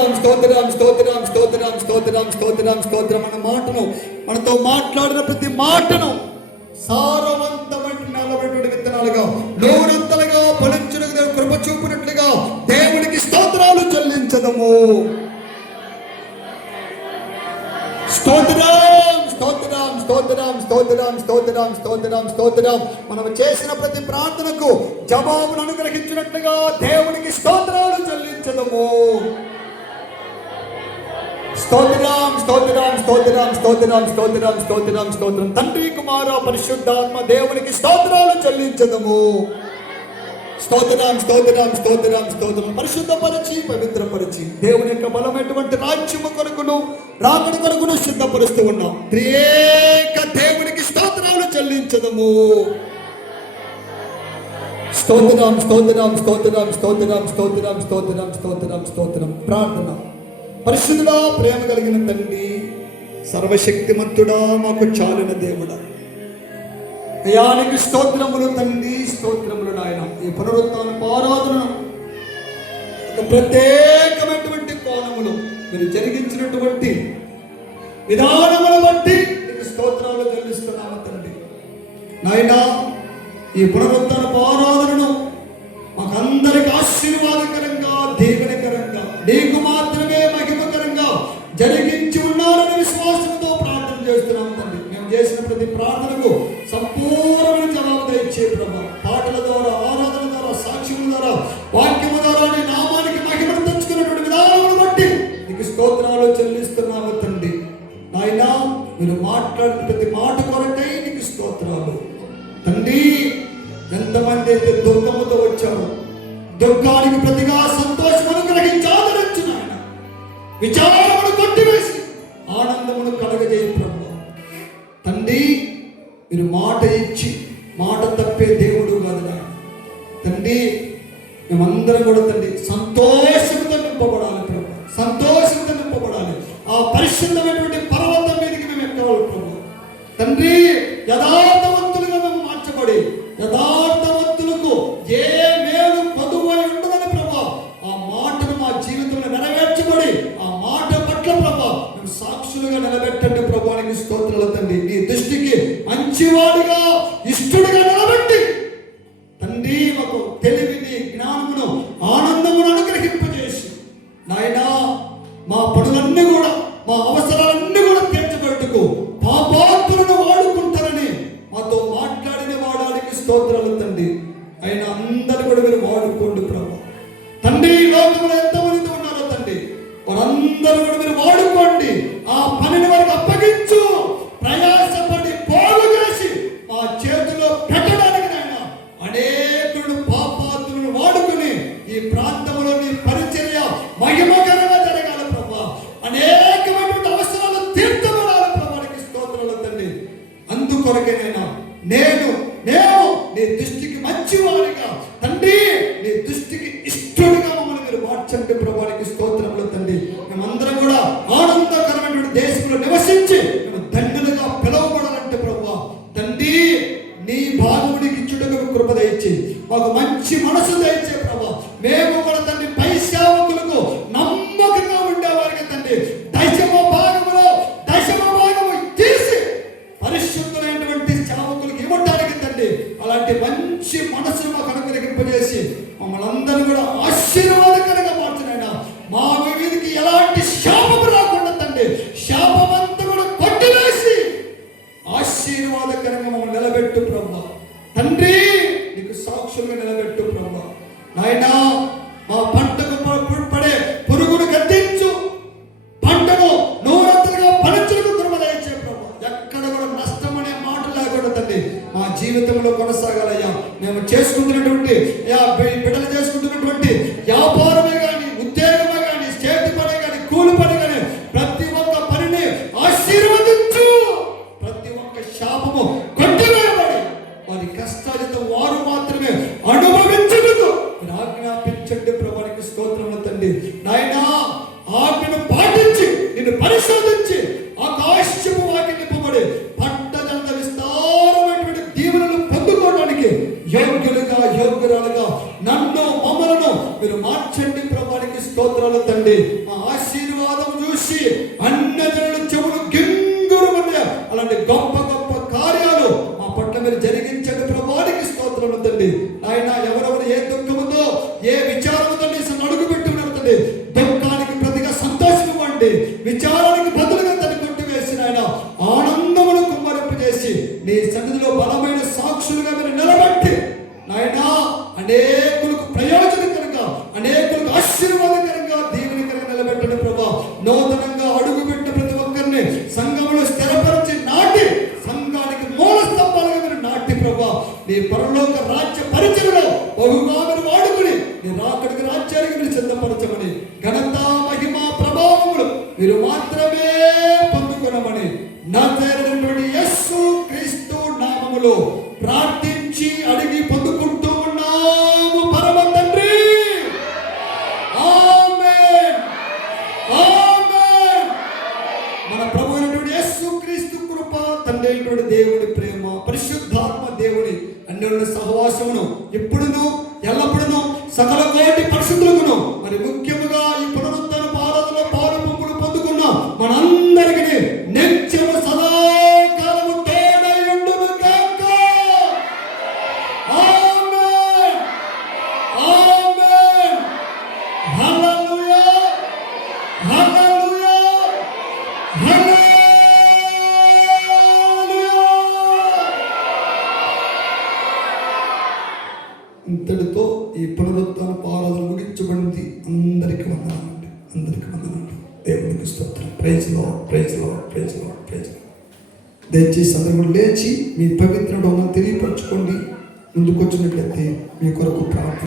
అన్న మాటను, మనతో మాట్లాడిన ప్రతి మాటను సారవంతమైనటువంటి విత్తనాలుగా నూరంతలుగా ఫలించుటకు కృప చూపినట్లుగా దేవునికి స్తోత్రాలు చెల్లించదము. స్తోత్రం. మనం చేసిన ప్రతి ప్రార్థనకు జవాబును అనుగ్రహించినట్లుగా దేవునికి స్తోత్రాలు చెల్లించదము. స్తోత్రం. తండ్రి, కుమార, పరిశుద్ధాత్మ దేవునికి స్తోత్రాలు చెల్లించదము. స్తోత్రం. పరిశుద్ధపరిచి, పవిత్రపరిచి దేవుని యొక్క బలమైనటువంటి రాజ్యము కొరకును రాకడి కొరకును సిద్ధపరుస్తూ ఉన్నాం. త్రియేక దేవునికి స్తోత్రాలు చెల్లించదము. స్తోత్రం. ప్రార్థన. పరిశుద్ధుడా, ప్రేమ కలిగిన తండ్రి, సర్వశక్తిమంతుడా, మాకు చాలిన దేవుడా, అయానికి స్తోత్రములు తండ్రి, స్తోత్రములు నాయన. ఈ పునరుత్థానపు ఆరాధనను ప్రత్యేకమైనటువంటి కోణములు మీరు జరిగించినటువంటి విధానమును బట్టి నీకు స్తోత్రాలు చెల్లిస్తున్నాము తండ్రి. నాయన, ఈ పునరుత్థానపు ఆరాధనను మాకందరికి ఆశీర్వాదకరంగా, దీవెనకరంగా, నీకు మాత్రమే మహిమకరంగా జరిగించి ఉన్నారని విశ్వాసంతో ప్రార్థన చేస్తున్నాము తండ్రి. మేము చేసిన ప్రతి ప్రార్థనకు సంపూర్ణమైన జవాబు దయచే ప్రభా. పాటల ద్వారా, ఆరాధన ద్వారా, సాక్ష్యం ద్వారా, వాక్యము ద్వారా నీ నామానికి మహిమను తెచ్చుకున్నటువంటి విధానమును బట్టి నీకు స్తోత్రాలు చెల్లిస్తున్నాము తండ్రి. నాయన, మీరు మాట్లాడిన ప్రతి మాట కొరకై నీకు స్తోత్రాలు తండ్రి. ఎంతమంది అయితే దుఃఖముతో వచ్చారో, దుఃఖానికి ప్రతిగా సంతోషమును గ్రహించి ఆదరించు నాయన. విచారమును కొట్టివేసి ఆనందమును కలగజేయ ప్రభు తండ్రి. మీరు మాట ఇచ్చి మాట తప్పే దేవుడు కాదు నాయన తండ్రి. మేమందరం కూడా తండ్రి సంతోషంతో నింపబడాలి ప్రభు, సంతోషంతో నింపబడాలి. ఆ పరిశుద్ధమైనటువంటి పర్వతం మీదకి మేము ఎక్కవాలి ప్రభు తండ్రి. యథార్థవంతులుగా మేము మార్చబడి, యథార్థవంతులకు ఏ మేలు పదువై ఉండదని ప్రభా, ఆ మాటను మా జీవితంలో నెరవేర్చబడి, ఆ మాట ప్రభువానికి స్తోత్రములు తండ్రి. మేమందరం కూడా ఆనందకరమైనటువంటి దేశంలో నివసించి మేము ధన్యులుగా పిలువబడాలంటే ప్రభువా తండ్రి నీ భాగమునికి ఇచ్చుటకు కృప దయచి మాకు మంచి మనసు దయచే ప్రభా. మేము కూడా తండ్రి పై సేవకులకు నమ్మకంగా ఉండేవారికి తండ్రి దశమ భాగము తీసి పరిశుద్ధులైనటువంటి సేవకులకు ఇవ్వటానికి తండ్రి అలాంటి మంచి మనసును మాకు అనుగ్రహింపజేసి మమ్మల్ని అందరూ కూడా ఆశీర్వాదకరంగా మార్చినైనా మా వీధికి ఎలాంటి శాపం రాకుండా తండ్రి శాపమంతా కూడా కొట్టివేసి ఆశీర్వాదకరంగా మమ్మల్ని నిలబెట్టు ప్రభా తండ్రి. నీకు సాక్షులుగా నిలబెట్టు ప్రభా. నాయనా మా పంటకు పడే పురుగును గద్దించు, పంటను నూరంతలుగా ఫలించుటకు కృప దయచే ప్రభా. ఎక్కడ కూడా నష్టం అనే మాట లేకుండా తండ్రి మా జీవితంలో కొనసాగాలయ్యా. మేము చేసుకుంటున్నటువంటి బిడ్డలు చేసుకుంటున్నటువంటి వ్యాపారమే కానీ ఉద్యోగమే కానీ చేతి పని కానీ కూలి పని కానీ ప్రతి ఒక్క పనిని ఆశీర్వదించు. ప్రతి ఒక్క శాపము కొట్టివేయబడి వారి కష్టాలతో వారు మాత్రమే అనుభవించుటకు మీరు ఆజ్ఞాపించండి ప్రభువానికి స్తోత్రములు తండ్రి. నాయనా ఆజ్ఞను పాటించి నిన్ను పరిశోధించి ఆకాశము వాకి నింపబడి పట్టదంత విస్తారమైనటువంటి దీవెనలు పొందుకోవడానికి యోగ్యురాలుగా నన్ను మమ్మలను మీరు మార్చండి ప్రభువానికి స్తోత్రాలు తండ్రి. మా ఆశీర్వాదం చూసి అన్యజనుల చెవులు గింగురుమని అలాంటి గొప్ప గొప్ప కార్యాలు మా పట్ల మీరు జరిగించండి ప్రభువానికి స్తోత్రాలు తండ్రి. ఆయన ఎవరెవరు ఏ దుఃఖముతో ఏ విచారముతో అడుగు పెట్టుకున్నారు తండ్రి దుఃఖానికి ప్రతిగా సంతోషం ఇవ్వండి, విచారానికి బదులుగా తను కొట్టివేసిన ఆయన ఆనందమును కుమ్మరింపజేసి నీ సన్నిధిలో బలమైన సాక్షులుగా మీరు నిలబెట్టి నాయన అనేకులకు ప్రయోజనకరంగా అనేకులకు ఆశీర్వాదకరంగా దీవెనకరంగా నిలబెట్టండి ప్రభా. నూతనంగా అడుగుపెట్టిన ప్రతి ఒక్కరిని సంఘంలో స్థిరపరిచి నాటి సంఘానికి మూల స్తంభాలుగా మీరు నాటి ప్రభా నీ పరలోక రాజ్య పరిచయలో బహుగా మీరు వాడుకుని నీ రాకడికి రాజ్యానికి మీరు సిద్ధపరచమని ఘనత మహిమ ప్రభావములు మీరు మాత్రమే పొందుకొనమని నజరేయుడైన యేసు క్రీస్తు నామములో ప్రార్థించి అడిగి పొందుకుంటూ ఉన్నాము పరమ తండ్రి. ఆమేన్ ఆమేన్. మన ప్రభువు అయినటువంటి యేసు క్రీస్తు కృప, తండ్రి అయినటువంటి దేవుని ప్రేమ, పరిశుద్ధాత్మ దేవుని అన్యోన్య సహవాసమును ఇప్పుడును ఎల్లప్పుడును సకల కోటి పరిశుద్ధులకును మరి ముఖ్యముగా ఈ పునరుద్ధరణ ఆరాధనలో పాలు పంపులు పొందుకున్న మనందరికీ నిత్యము సదాకాలము తోడై ఉండును గాక. ఆమేన్ ఆమేన్. హల్లెలూయా హల్లెలూయా హల్లెలూయా. ఇంతటితో ఈ పునరుద్ధరణ ఆరాధన ముగించబడింది. అందరికీ వందనాలండి, అందరికీ వందనాలు. దేవునికి స్తోత్రం. Praise Lord praise Lord praise Lord praise Lord. దయచేసి అందరూ లేచి మీ పవిత్ర తెలియపరచుకోండి. ముందుకు వచ్చినట్లయితే మీ కొరకు ప్రార్థన